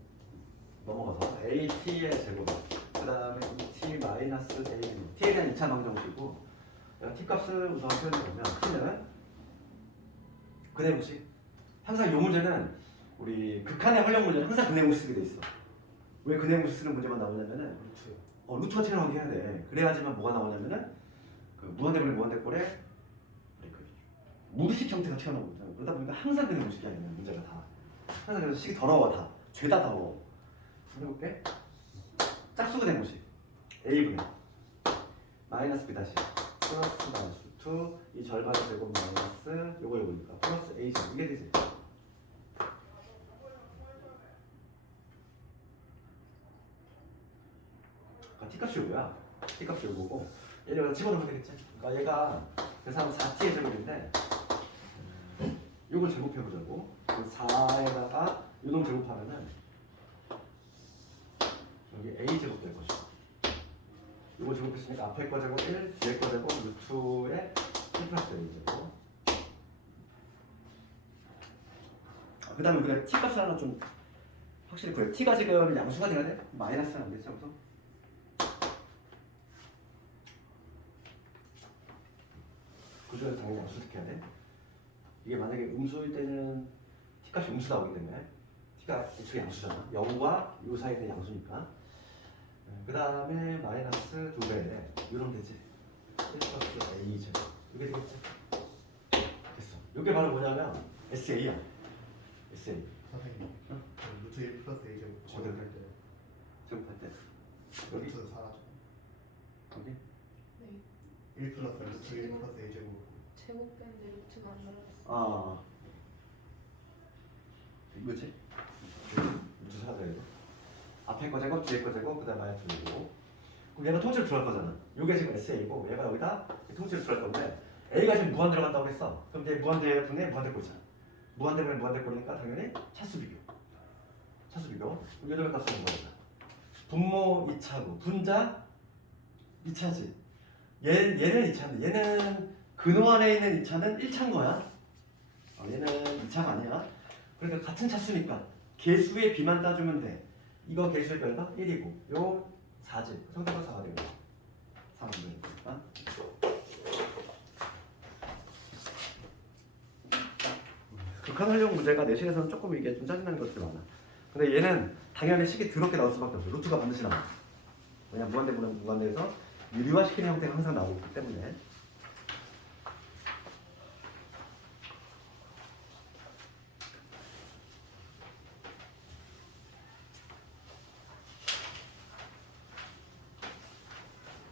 넘어가서 at의 제곱 그 다음에 2t 마이너스 a t에 대한 2차 방정식이고 내가 t 값을 우선 표현해보면 t는 근해 공식. 항상 이 문제는 우리 극한의 활용 문제는 항상 근해 공식 쓰게 돼 있어. 왜 근해 공식 쓰는 문제만 나오냐면은 루트가 튀어나오게 해야 돼. 그래야지만 뭐가 나오냐면은 그 무한대꼴에 무리식 형태가 튀어나오거든. 그러다 보니까 항상 근해 공식이 아니야. 문제가 다 항상 그래서 식이 더러워. 다 죄다 더러워. 해볼게. 짝수 근해 공식 a분의 마이너스 b 다시 플러스 마이너스 2 이 절반의 제곱 마이너스 요거니까 플러스 a 제곱 이게 되지. t값이 뭐야? t값이 요거고 얘를 여기다 집어넣으면 되겠지. 그러니까 얘가 계산하면 4t의 제곱인데 요걸 제곱해보자고. 4에다가 요놈 제곱하면은 여기 a 제곱 될 것이고 요거 제곱했으니까 앞에 거 제곱 1, 뒤에 거 제곱 루트에 1 플러스 a 제곱. 그 다음에 우리가 t 값을 하나 좀 확실히 구해. t가 지금 양수가 돼야 돼? 마이너스는 안 되지 여기서? 그 중에서 당연히 양수 택해야 돼. 이게 만약에 음수일 때는 t값이 음수 나오기 때문에 t가 애초에 양수잖아. 0과 요 사이에 있는 양수니까. 그 다음에 마이너스 2배 이러면 되지. 1 플러스 a 제곱 이게 되겠지. 됐어. 이게 바로 뭐냐면 SA야. SA. 선생님, 루트 1 플러스 a 제곱 제곱할 때 제곱할 때 여기 루트 사라져. 여기 네. 1 플러스 루트 1 플러스 a 제곱. 제곱되는데 루트가 안 들어갔어. 아 이거지? 루트 사라져야 돼. 앞에 거 제곱, 뒤에 거 제곱, 그 다음에 마이너스 2고. 그럼 얘가 통째로 들어갈 거잖아. 요게 지금 SA고 얘가 여기다 통째로 들어갈 건데 A가 지금 무한 들어간다고 했어. 그럼 얘 무한대분에 무한대꼴 있잖아. 무한대분에 무한대꼴이니까 당연히 차수 비교. 차수 비교. 요놈의 값은 뭐야? 분모 2차고 분자 2차지. 얘는 2차인데 얘는 근호 안에 있는 2차는 1차인 거야. 얘는 2차가 아니야. 그러니까 같은 차수니까 개수의 비만 따주면 돼. 이거 개수의 결과 1이고 요 4지. 상대가 4가 되고 4가 되니까. 극한활용 문제가 내신에서는 조금 이게 좀 짜증나는 것들이 많아. 근데 얘는 당연히 식이 더럽게 나올 수밖에 없어. 루트가 반드시 나와. 왜냐면 무한대분은 무한대에서 유리화시키는 형태가 항상 나오기 때문에.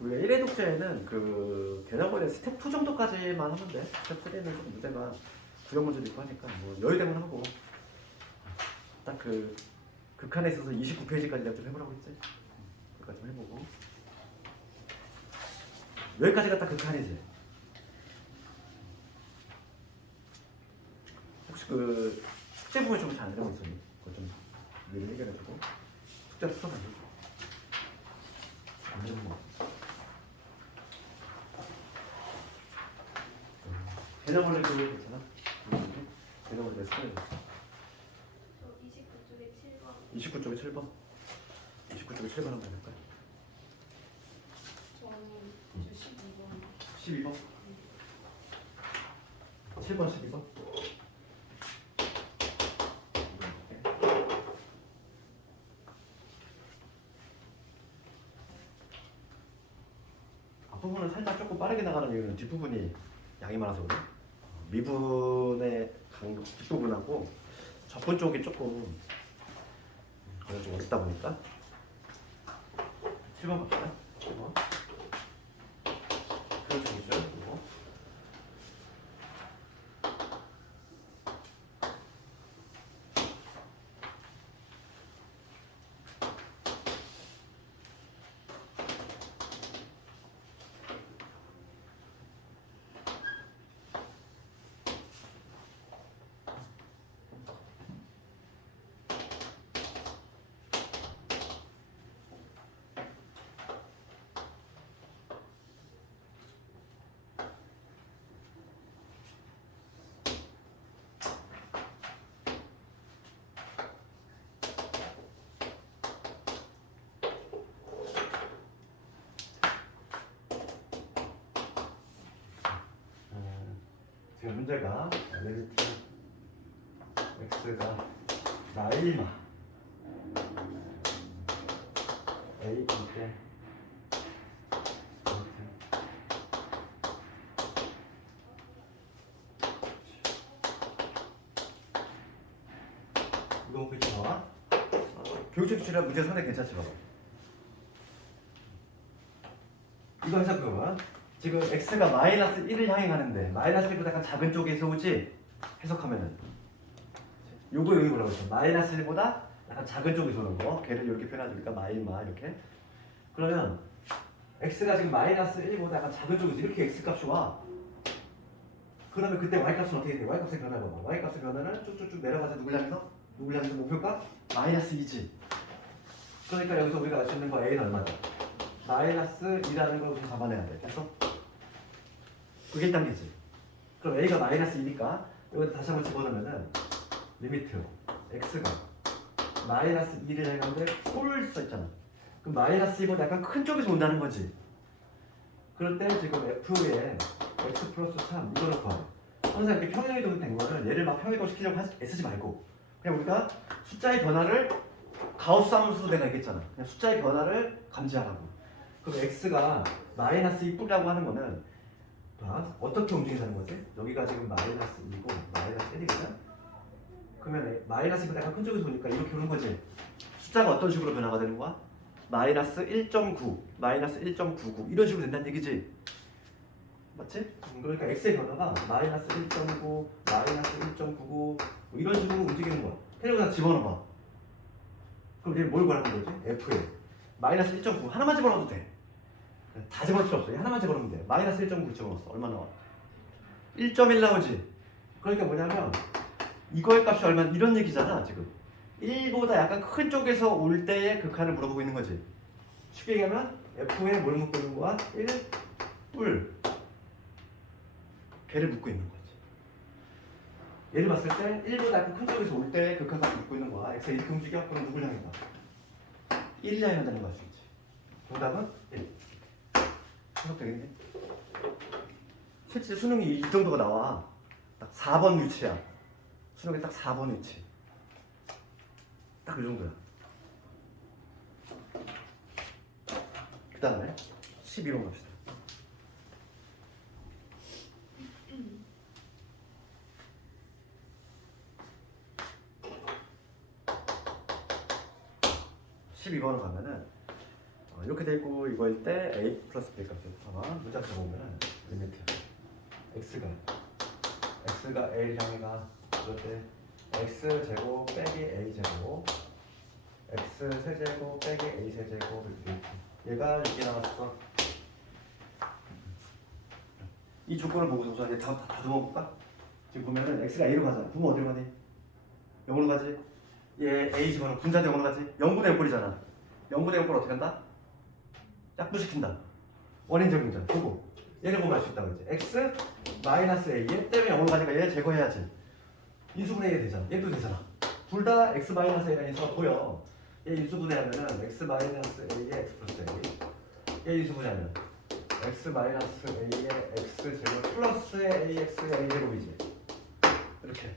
우리가 1회 독자에는 그 개념원의 스텝 2 정도까지만 하면 돼. 스텝 3는 좀 문제가 구형 문제도 있고 하니까 뭐 여유되면 하고 딱 그 극한에 있어서 29페이지까지 내가 좀 해보라고 했지. 그까지 좀 해보고 여기까지가 딱 극한이지. 혹시 그 숙제 부분이 좀 잘 안 되고 있었니? 그거 좀 미리 해결해주고 숙제 풀어가지고 안 되는 거. 개념원래 그거 괜찮아? 개념원래 숙제. 저 29쪽에 7번. 29쪽에 7번. 29쪽에 7번 한번 해볼까요? 저는 저 12번. 12번? 7번, 12번? 앞부분은 살짝 조금 빠르게 나가는 이유는 뒷부분이 양이 많아서 그래. 미분의 강도 뒷부분하고 접근 쪽이 조금 그건 좀 어렵다 보니까 7번 갑시다. 7번. 그렇죠, 그렇죠. 그리고 지금 문제가 LT X가 나이마 A 때 이거 그렇게 나와? 교육적 기출이라 문제 상당히 괜찮지 봐봐. 이거 해석 그러면 지금 x가 마이너스 1을 향해 가는데 마이너스 1보다 약간 작은 쪽에서 오지? 해석하면은 요거 여기 뭐라고 했어? 마이너스 1보다 약간 작은 쪽에서 오는 거 걔를 이렇게 표현하니까 마이마 이렇게 그러면 x가 지금 마이너스 1보다 약간 작은 쪽에서 이렇게 x 값이 와. 그러면 그때 y 값은 어떻게 돼? y 값의 변화 봐봐. y 값의 변화는 쭉쭉쭉 내려가서 누굴 향해서? 누굴 향해서 목표가? 마이너스 2지. 그러니까 여기서 우리가 알 수 있는 거 a는 얼마죠? 마이너스 2라는 걸 우리 잡아내야 돼. 됐어? 그게 1단계지. 그럼 a가 마이너스 2니까 여기다 다시 한번 집어넣으면은 리미트 x가 마이너스 2를 해가는데 폴 써있잖아. 그럼 마이너스 2보다 약간 큰 쪽에서 온다는 거지. 그럴 때 지금 f의 x 플러스 3 이거를 구하래. 항상 이렇게 평행이동 된 거를 얘를 막 평행이동 시키려고 애쓰지 말고 그냥 우리가 숫자의 변화를 가우스 함수도 내가 얘기했잖아. 그냥 숫자의 변화를 감지하라고. 그럼 x가 마이너스 2뿌라고 하는 거는 어떻게 움직인다는 거지? 여기가 지금 마이너스 2고 마이너스 1이거든? 그러면 마이너스 2보다 약간 큰 쪽에서 오니까 이렇게 오는 거지. 숫자가 어떤 식으로 변화가 되는 거야? 마이너스 1.9, 마이너스 1.99 이런 식으로 된다는 얘기지. 맞지? 그러니까 x의 변화가 마이너스 1.9, 마이너스 1.99 뭐 이런 식으로 움직이는 거야. 그냥 여기다 집어넣어봐. 그럼 이제 뭘 구하는 거지? f에 마이너스 1.9 하나만 집어넣어도 돼. 다 집어넣을 필요 없어. 하나만 집어넣으면 돼. 마이너스 1.9 집어넣었어. 얼마 나와? 1.1 나오지. 그러니까 뭐냐면 이거의 값이 얼마 이런 얘기잖아 지금. 1보다 약간 큰 쪽에서 올 때의 극한을 물어보고 있는 거지. 쉽게 얘기하면 f에 뭘 묻고 있는 거야? 1, 뿔. 걔를 묻고 있는 거지. 얘를 봤을 때 1보다 약간 큰 쪽에서 올 때의 극한값을 묻고 있는 거야. x가 이렇게 움직여? 그럼 누굴 향해 가? 1을 향해 간다는 거 알 수 있지. 정답은 1. 해석되겠니? 실제 수능이 이 정도가 나와. 딱 4번 위치야. 수능에 딱 4번 위치. 딱 이 정도야. 그 다음에 12번 갑시다. (12번으로) 가면은 이렇게 돼 있고 이거일 때 a 플러스 b 값을 봐봐. 문장 써보면은 리미트 x가 a를 향해 가. 그럴 때 x 제곱 빼기 a 제곱 x 세제곱 빼기 a 세제곱 이렇게 얘가 6이 나왔어. 이 조건을 보고 우선 이제 다 적어볼까? 지금 보면은 x가 a로 가잖아. 부모 어디로 가니? 0으로 가지. 얘 a 집어넣어. 분자대 0으로 가지. 0분의 0꼴이잖아. 0분의 0꼴 어떻게 한다? 약분시킨다. 원인 제공자 보고 얘를 보면 알 수 있다고 했지. x 마이너스 a 얘 때문에 0으로 가니까 얘 제거해야지. 인수분해 되잖아. 얘도 되잖아. 둘 다 x 마이너스 a가 있어 보여. 얘 인수분해하면은 x 마이너스 a에 x 플러스 a. 얘 인수분해하면 x 마이너스 a에 x 제곱 플러스에 ax의 a 제곱이지. 이렇게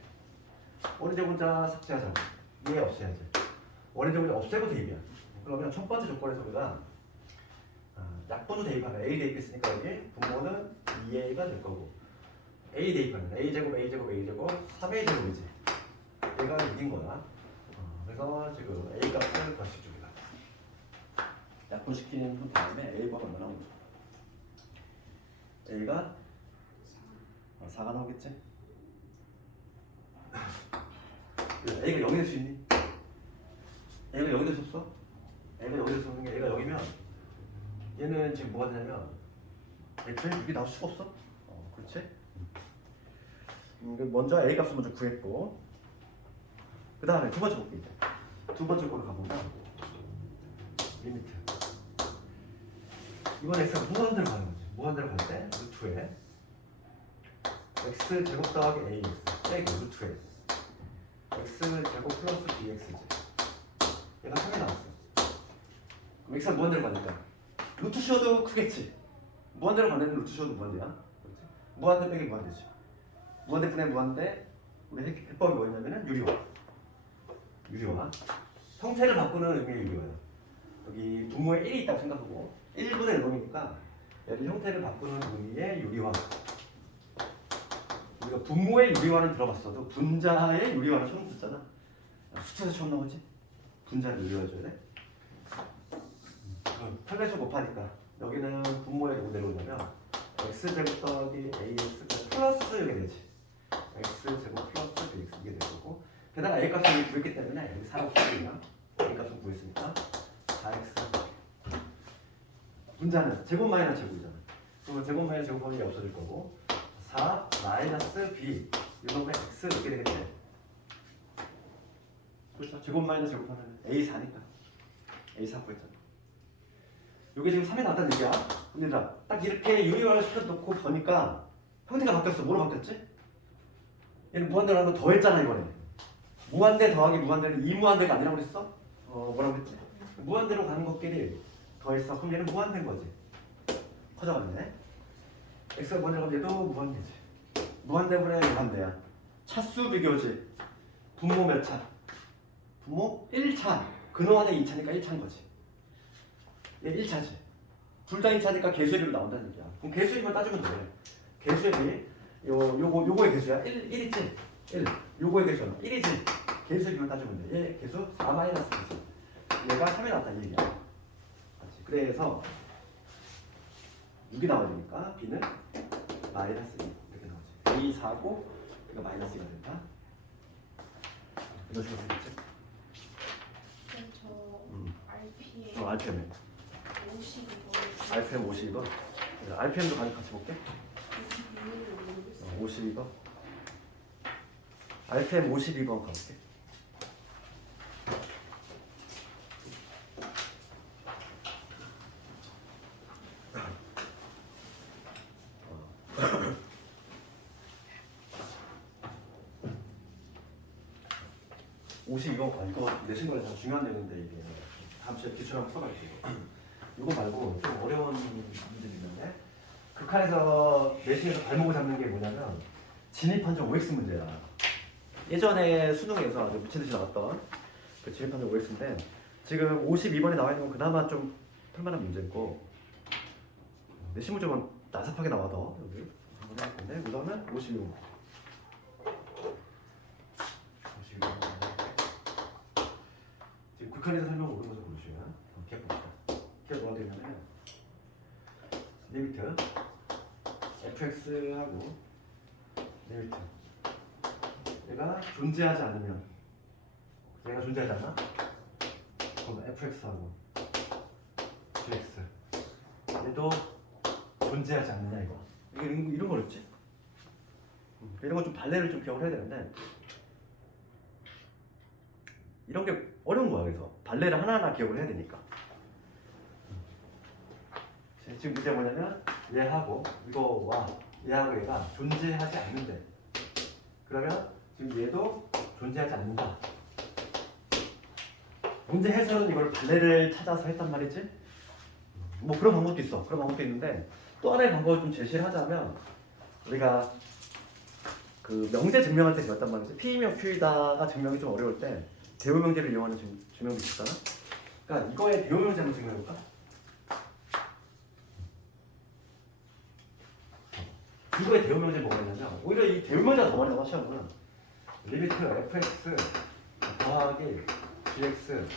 원인 제공자 삭제하자. 얘 없애야지. 원인 제공자 없애고 대입이야. 그러면 첫 번째 조건에서 우리가 약분도 대입하면 a 대입했으니까 여기 분모는 2a가 될 거고 a 대입하면 a 제곱 a 제곱 a 제곱 3a 제곱이지. 얘가 6인 거야. 그래서 지금 a 값을 벌칙 줍니다. 약분시킨 후 다음에 a 값 얼마 나오는 거야? a가 4가 나오겠지? a가 0이 될 수 있니? a가 0이 될 수 없어? a가 0이 될 수 없는 게 a가 0이면 얘는 지금 뭐가 되냐면 애초에 6이 나올 수가 없어. 그렇지? 먼저 a 값을 먼저 구했고 그 다음에 두 번째 볼게. 이제 두 번째 거로 가보면 리미트 이번 x가 무한대로 가는 거지. 무한대로 갈 때 루트에 x 제곱 더하기 ax 빼기 루트에 x 제곱 플러스 bx지. 얘가 3이 나왔어. 그럼 x가 무한대로 가니까 루트 씌워도 크겠지. 무한대로 가는 루트 씌워도 무한대야. 그렇지? 무한대 빼기 무한대지. 무한대 분의 무한대 우리 해법이 뭐였냐면은 유리화. 형태를 바꾸는 의미의 유리화야. 여기 분모에 1이 있다고 생각하고 1분의 1놈이니까 얘를 형태를 바꾸는 의미의 유리화. 우리가 분모의 유리화는 들어봤어도 분자의 유리화는 처음 듣잖아. 숫자에서 처음 나오지? 분자를 유리화해줘야 돼. 8배수 곱하니까 여기는 분모에 누구 내려오냐면 x제곱 더하기 ax가 플러스 이게 되지. x제곱 플러스 bx 이게 되고 게다가 a 값을 구했기 때문에 여기 4가 없으면 a 값을 구했으니까 4x 분자는 제곱 마이너스 제곱이잖아. 그러면 제곱 마이너스 제곱 범위가 없어질 거고 4 마이너스 b 이놈의 x 이렇게 되겠네. 그렇죠? 제곱 마이너스 제곱하면 a4니까 a4 구했잖아. 이게 지금 3에 나왔다는 얘기야. 근데 딱 이렇게 유리화를 시켜놓고 보니까 형태가 바뀌었어. 뭐로 바뀌었지? 얘는 무한대로 하는 거 더했잖아 이번에. 무한대 더하기 무한대는 이무한대가 아니라고 그랬어? 뭐라고 했지? 무한대로 가는 것끼리 더했어. 그럼 얘는 무한대인 거지. 커져가네. x가 무한대로 가면 얘도 무한대지. 무한대분의 무한대야. 차수 비교지. 분모 몇 차? 분모 1차. 근호환의 2차니까 1차인 거지. 얘 1차지. 둘 다 2차니까 개수비로 나온다는 얘기야. 그럼 개수비만 따지면 돼. 개수비 요거의 개수야. 1 있지? 1. 요거의 개수야. 1이지. 개수비만 따지면 돼. 얘 개수 4 마이너스 개수. 얘가 3에 나왔다는 얘기야. 맞지? 그래서 6이 나와야 되니까 b는 마이너스 2 이렇게 나오지. a 4고 이거 마이너스 2가 된다. 이런 식으로 되겠지? 그럼 저 RP에 RPM 52번 RPM 52번. RPM도 같이 볼게. 52를 모르겠어요. 52번. RPM 52번 가볼게. 이거 내신 거에 참 중요한 내용인데 이게 다음 주에 기출 한번 풀어갈게요. 이거 말고 좀 어려운 문제도 있는데 극한에서 내신에서 발목을 잡는 게 뭐냐면 진입한정 OX 문제야. 예전에 수능에서 아주 미친듯이 나왔던 그 진입한정 OX인데 지금 52번에 나와 있는 건 그나마 좀 풀만한 문제고 내신 문제만 나삽하게 나와도 여기 한번 해볼 건데 우선은 52번. 지금 극한에서 설명 오른 것을 보시면 이렇게 봅시다. 이게 뭐가 되냐면 리미트 fx하고 리미트 얘가 존재하지 않으면 얘가 존재하지 않아? 그럼 fx하고 gx 얘도 존재하지 않느냐 이거. 이게 이런 거였지? 이런 거 좀 발레를 좀 기억을 해야 되는데 이런 게 어려운 거야. 그래서 발레를 하나하나 기억을 해야 되니까. 지금 문제 뭐냐면 얘하고 이거와 얘하고 얘가 존재하지 않는데 그러면 지금 얘도 존재하지 않는다. 문제 해설은 이걸 발레를 찾아서 했단 말이지. 뭐 그런 방법도 있어. 그런 방법도 있는데 또 하나의 방법을 좀 제시를 하자면 우리가 그 명제 증명할 때 배웠단 말이지. P이면 Q이다가 증명이 좀 어려울 때 대우명제를 이용하는 증명도 있잖아. 그러니까 이거의 대우명제 한번 증명해볼까? 이거의 대우명제 뭐가 있냐면 오히려 이 대우명제가 더 많이 나와 시험은 리미트 fx 더하기 gx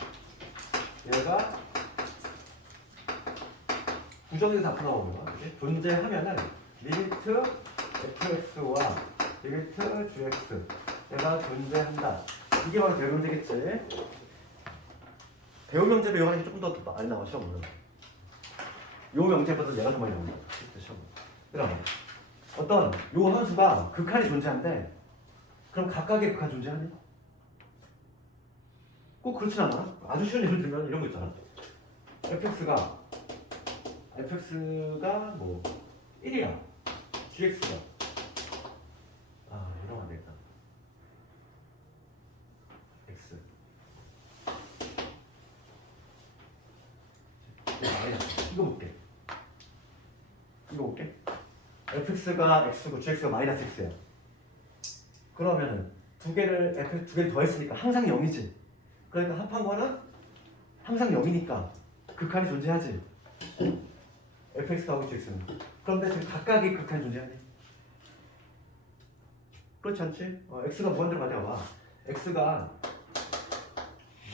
얘가 부정에서 앞으로 나오는 거야. 존재하면은 리미트 fx와 리미트 gx 얘가 존재한다. 이게 바로 대우명제겠지. 대우명제로 이용하는 게 조금 더 많이 나와 시험은. 요 명제보다 얘가 더 많이 나온다. 시험은. 그럼 어떤 요 함수가 극한이 존재한데 그럼 각각의 극한 존재하니? 꼭 그렇진 않아. 아주 쉬운 예를 들면 이런 거 있잖아. fx가 뭐 1이야. gx가 이러면 안 되겠다. x 이거 볼게. fx가 x고 gx가 마이너스 x야. 그러면은 두 개를 더했으니까 항상 0이지. 그러니까 합한 거는 항상 0이니까 극한이 존재하지. fx하고 gx는. 그런데 지금 각각의 극한이 존재하네. 그렇지 않지? x가 무한대로 가다가 와. x가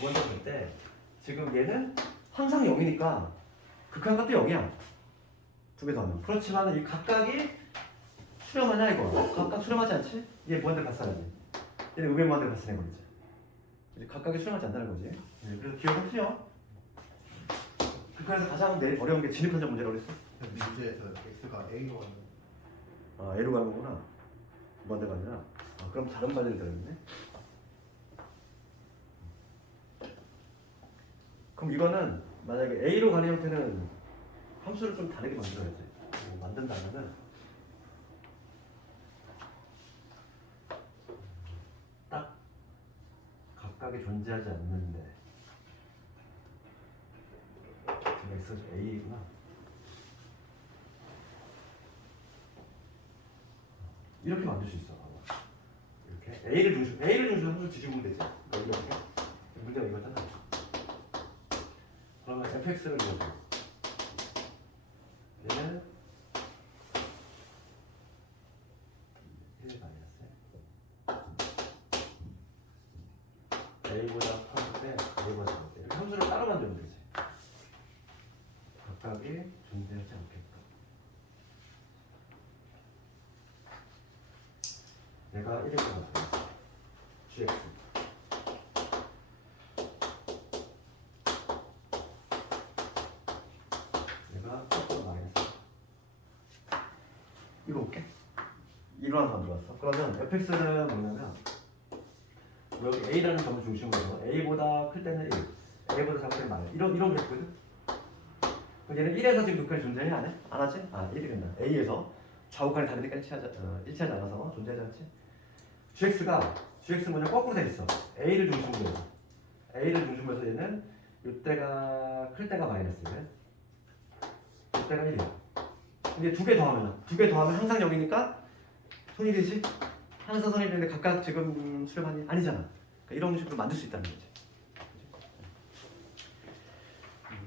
무한대로 갈 때 지금 얘는 항상 0이니까 극한값도 0이야. 두 개 더하면. 그렇지만 이 각각이 수렴하냐 이거. 각각 수렴하지 않지? 얘 무한대로 갔어야지. 얘는 음의 무한대로 갔으네 버리지. 이제 각각이 수렴하지 않는다는 거지. 그래서 기억을 해요. 그 극한에서 가장 내일 어려운 게 진입한정 문제라고 그랬어? 문제에서 x가 a로 하는 아 A로 가는 거구나. 무한대가 아니라. 아 그럼 다른 반응이 되겠네. 그럼 이거는 만약에 A로 가는 형태는 함수를 좀 다르게 만들어야지. 만든다면은 딱 각각이 존재하지 않는데 지금 X A구나. 이렇게 만들 수 있어. 봐봐. 이렇게 A를 중심 함수 뒤집으면 되지. 그러니까 이렇게 문제가 이거잖아. 그러면 fx를 넣어줘. 얘는 1 마이너스 a보다 커는데 a보다 작은데 이렇게 함수를 따로 만들면 되지. 각각이 존재하지 않겠다. 내가 1일 것 같아. gx 내가 조금 마이너스 이거 볼게. 이러한 만들었어. 그러면 fx는 뭐냐면 여기 a라는 점을 중심으로 해서 a보다 클 때는 1, a보다 작을 때는 마이너스 이런 그랬거든. 그럼 얘는 1에서 지금 극한이 존재해 안 해? 안 하지? 아 1이 된다. a에서 좌우간이 다르니까 일치하지 않아서 존재하지 않지? gx는 뭐냐 거꾸로 돼 있어. a를 중심으로 해서 a를 중심으로 해서 얘는 이때가 클 때가 마이너스래. 이때가 1이야. 근데 두 개 더하면 항상 0이니까 손이 되지? 항상 손이 되는데 각각 지금 수렴하니 아니잖아. 그러니까 이런 식으로 만들 수 있다는 거지.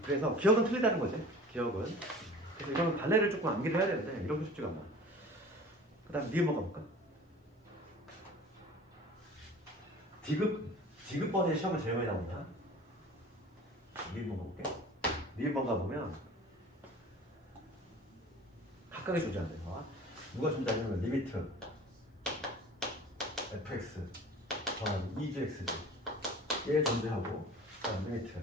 그래서 기억은 틀리다는 거지. 기억은. 그래서 이거는 발레를 조금 암기를 해야 되는데 이런 게 쉽지가 않아. 그 다음 니은 번가 볼까? 디귿번의 시험을 제일 많이 나온다. 니은 번가 볼게. 니은 번가 보면 각각의 존재한대. 누가 존재하냐면 리미트 fx 더하기 2gx 얘 존재하고 그다음 리미트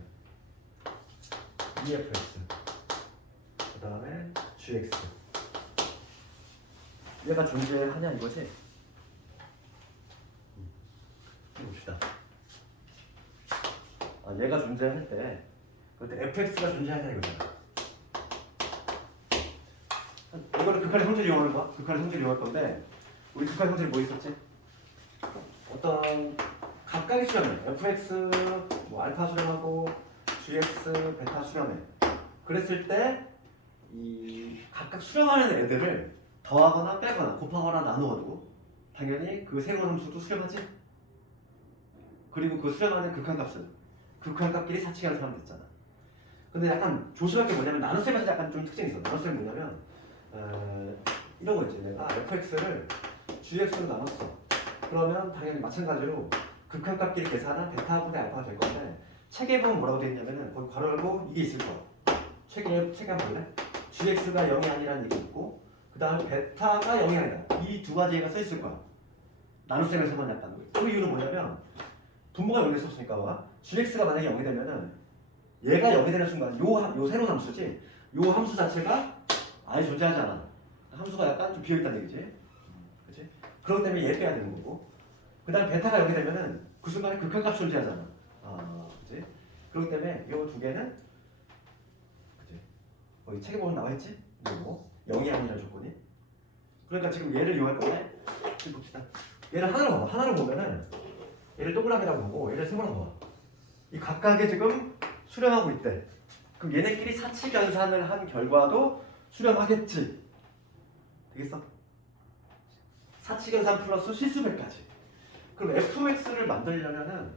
2fx 그 다음에 gx 얘가 존재하냐 이거지? 봅시다. 얘가 존재할 때 그때 fx가 존재하냐 이거잖아. 이거를 극한의 성질을 이용하는 거야. 극한의 성질을 이용할 건데 우리 극한의 성질이 뭐 있었지? 어떤 각각의 수렴해. fx 뭐 알파 수렴하고 gx 베타 수렴해. 그랬을 때 이 각각 수렴하는 애들을 더하거나 빼거나 곱하거나 나누어도 당연히 그 세분 함수도 수렴하지. 그리고 그 수렴하는 극한값은 극한값끼리 사칙하는 사람 됐잖아. 근데 약간 조심할 게 뭐냐면 나눗셈에서 약간 좀 특징이 있어. 나눗셈이 뭐냐면 이런 거 있지. 내가 fx를 gx로 나눴어. 그러면 당연히 마찬가지로 극한값끼리 계산한 베타분의 알파가 될 건데 책에 보면 뭐라고 되어 있냐면은 거기 괄호 열고 이게 있을 거야. 책에 한번 볼래? gx가 0이 아니라는 얘기 있고 그 다음에 베타가 0이 아니다. 이 두 가지 얘가 써 있을 거야. 나눗셈에서만 약간 그 이유는 뭐냐면 분모가 0이 썼으니까 봐. gx가 만약에 0이 되면은 얘가 0이 되는 순간 요 새로운 함수지 요 함수 자체가 아예 존재하지 않아. 함수가 약간 좀 비어있다는 얘기지. 그치? 그렇기 때문에 얘 빼야 되는 거고 그 다음에 베타가 0이 되면은 그 순간에 극한값이 존재하잖아. 그치? 그렇기 때문에 이 두 개는 그치? 거기 책에 보면 나와있지? 뭐 0이 아니라는 조건이. 그러니까 지금 얘를 이용할 건데 지금 봅시다. 얘를 하나로 봐봐. 하나로 보면은 얘를 동그라미라고 보고 얘를 세모로 봐봐. 이 각각에 지금 수렴하고 있대. 그럼 얘네끼리 사칙연산을 한 결과도 수렴하겠지. 되겠어? 사칙연산 플러스 실수배까지. 그럼 fx를 만들려면은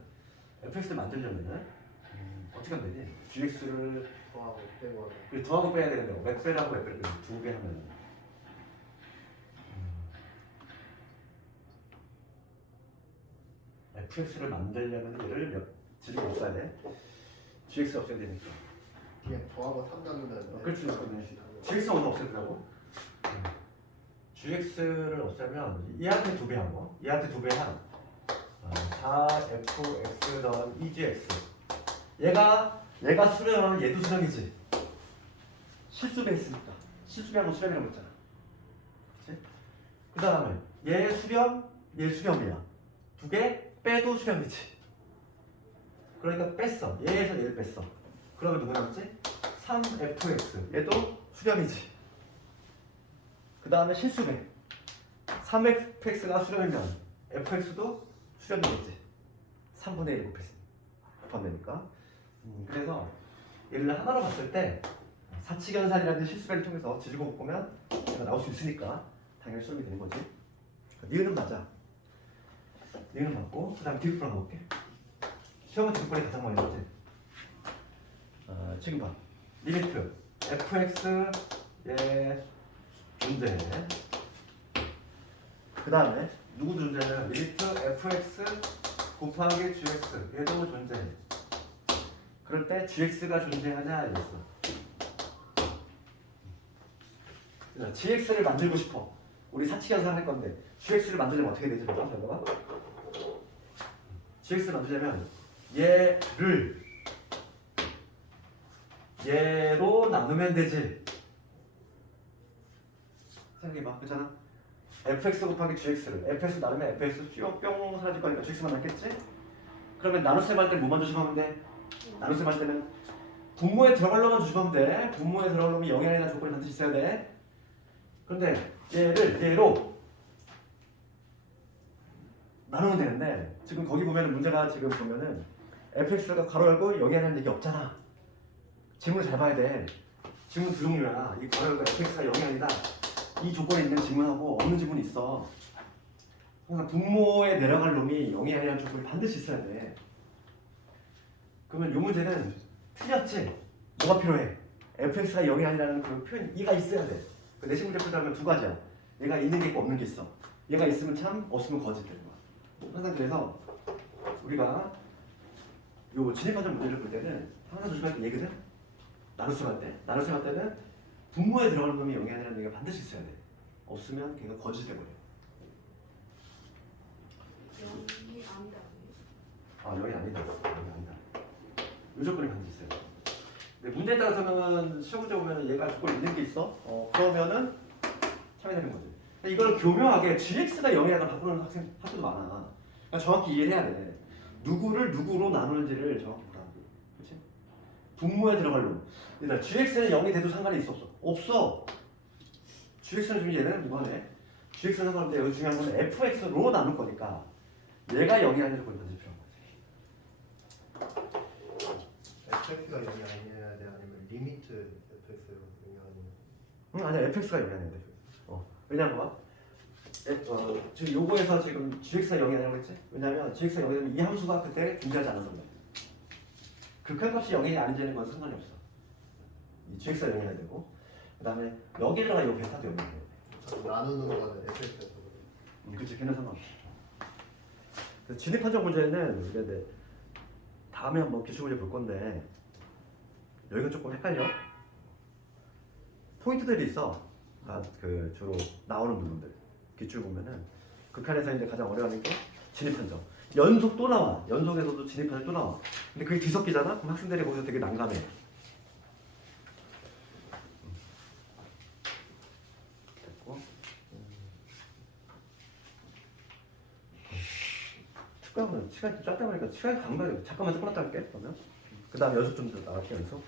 어떻게 하면 되니? gx를 더하고 빼고 더하고 빼야 되는데 몇 배라고 몇 배를 두 배 하면 fx를 만들려면 얘를 지금 못 써야 돼. gx 없애야 되니까. 그냥 더하고 3단이면 그렇지. gx 오늘 없애더라고. gx를 없애면 얘한테 두 배 하고 얘한테 두 배 한 4fx 더하기 2gx 얘가 수렴하면 얘도 수렴이지. 실수배 했으니까 실수배하고 수렴이라고 했잖아. 그치? 그 다음에 얘 수렴, 얘 수렴이야. 두 개 빼도 수렴이지. 그러니까 뺐어. 얘에서 얘를 뺐어. 그러면 누구 남지? 3fx. 얘도 수렴이지. 그 다음에 실수배. 3fx가 수렴이면 fx도 수렴이겠지. 3분의 1 곱하면 그래서 얘를 하나로 봤을 때 사칙연산이라는 실수배를 통해서 지지고 보면 얘가 나올 수 있으니까 당연히 수렴이 되는 거지. 니은은 맞아. 니은은 맞고 그 다음에 뒤로 나올게. 시험은 뒷번에 가장 많이 나오지. 지금 봐. 리미트 fx 얘 존재해. 그 다음에 누구도 존재하냐면 리미트 fx 곱하기 gx 얘도 존재해. 그럴 때 gx가 존재하냐 이랬어. gx를 만들고 싶어. 우리 사칙연산 할 건데 gx를 만들려면 어떻게 되지? 봐봐. gx를 만들려면 얘를 얘로 나누면 되지. 생각해봐. 그렇잖아. fx 곱하기 gx를 fx 나누면 fx 뿅 사라질 거니까 gx만 남겠지? 그러면 나눗셈 할 때 뭐만 조심하면 돼? 나눗셈 할 때는 분모에 들어갈 놈만 조심하면 돼. 분모에 들어갈 놈이 0이 아니라 조건이 반드시 있어야 돼. 그런데 얘를 얘로 나누면 되는데 지금 거기 보면은 문제가 지금 보면은 fx가 가로 열고 0이 아니라는 얘기 없잖아. 지문을 잘 봐야 돼. 지문 두 종류야. 이 가로 열고 fx가 0이 아니다. 이 조건이 있는 지문하고 없는 지문이 있어. 항상 분모에 내려갈 놈이 0이 아니라는 조건이 반드시 있어야 돼. 그러면 이 문제는 틀렸지? 뭐가 필요해? fx가 0이 아니라는 그 표현 이가 있어야 돼. 그 내신 문제 풀자면 두 가지야. 얘가 있는 게 있고 없는 게 있어. 얘가 있으면 참, 없으면 거짓 되는 거야. 항상 그래서 우리가 요 진입하는 문제를 볼 때는 항상 조심할 게 얘거든. 나눗셈 할 때는 분모에 들어가는 놈이 0이 아니라는 얘기가 반드시 있어야 돼. 없으면 걔가 거짓 돼버려. 여기 아니다. 아, 0이 아니다. 0이 아니다. 요 조건이 반드시 있어요. 근데 문제에 따라서는 시험 문제 보면은 얘가 조건이 있는 게 있어. 그러면은 참여되는 거지. 이걸 교묘하게 gx가 0이라고 바꾸는 학교도 많아. 그러니까 정확히 이해를 해야 돼. 누구를 누구로 나누는지를 정확히 보라. 그렇지? 분모에 들어갈 놈. 그러니까 gx는 0이 돼도 상관이 있어 없어? 없어. gx는 지금 얘는 무관해. gx는 상관없는데 여기 중요한 건 fx로 나눌 거니까 얘가 0이 아니라 거기 반드시 필요한 거지. fx가 0이 아니냐 아니면 리미트 fx가 0이 아니냐. 응, 아니야. fx가 0이 아닌데. 왜냐면 봐. 지금 요거에서 지금 gx가 0이 아니라고 했지? 왜냐면 gx가 0이 되면 이 함수가 그때 존재하지 않아서 그래. 극한값이 0이 아닌지는 건 상관이 없어. 이 gx가 0이 아야 되고 그 다음에 여기다가 요 베타도 0이 돼요. 나누는 거는 fx에서 그치, 걔는 상관없어. 그래서 진입 판정 문제는 우리가 이제 다음에 한번 기출 문제 볼 건데 여기가 조금 헷갈려. 포인트들이 있어. 그 주로 나오는 부분들 기출 보면은 극한에서 이제 가장 어려워하는 게 진입 판정. 연속 또 나와. 연속에서도 진입 판정 또 나와. 근데 그게 뒤섞이잖아. 그럼 학생들이 거기서 되게 난감해. 됐고. 특강은 시간이 좀 짧다 보니까 시간이 간다. 잠깐만 조금 갔다 할게. 그러면 그 다음 연습 좀 더 나갈게 연습.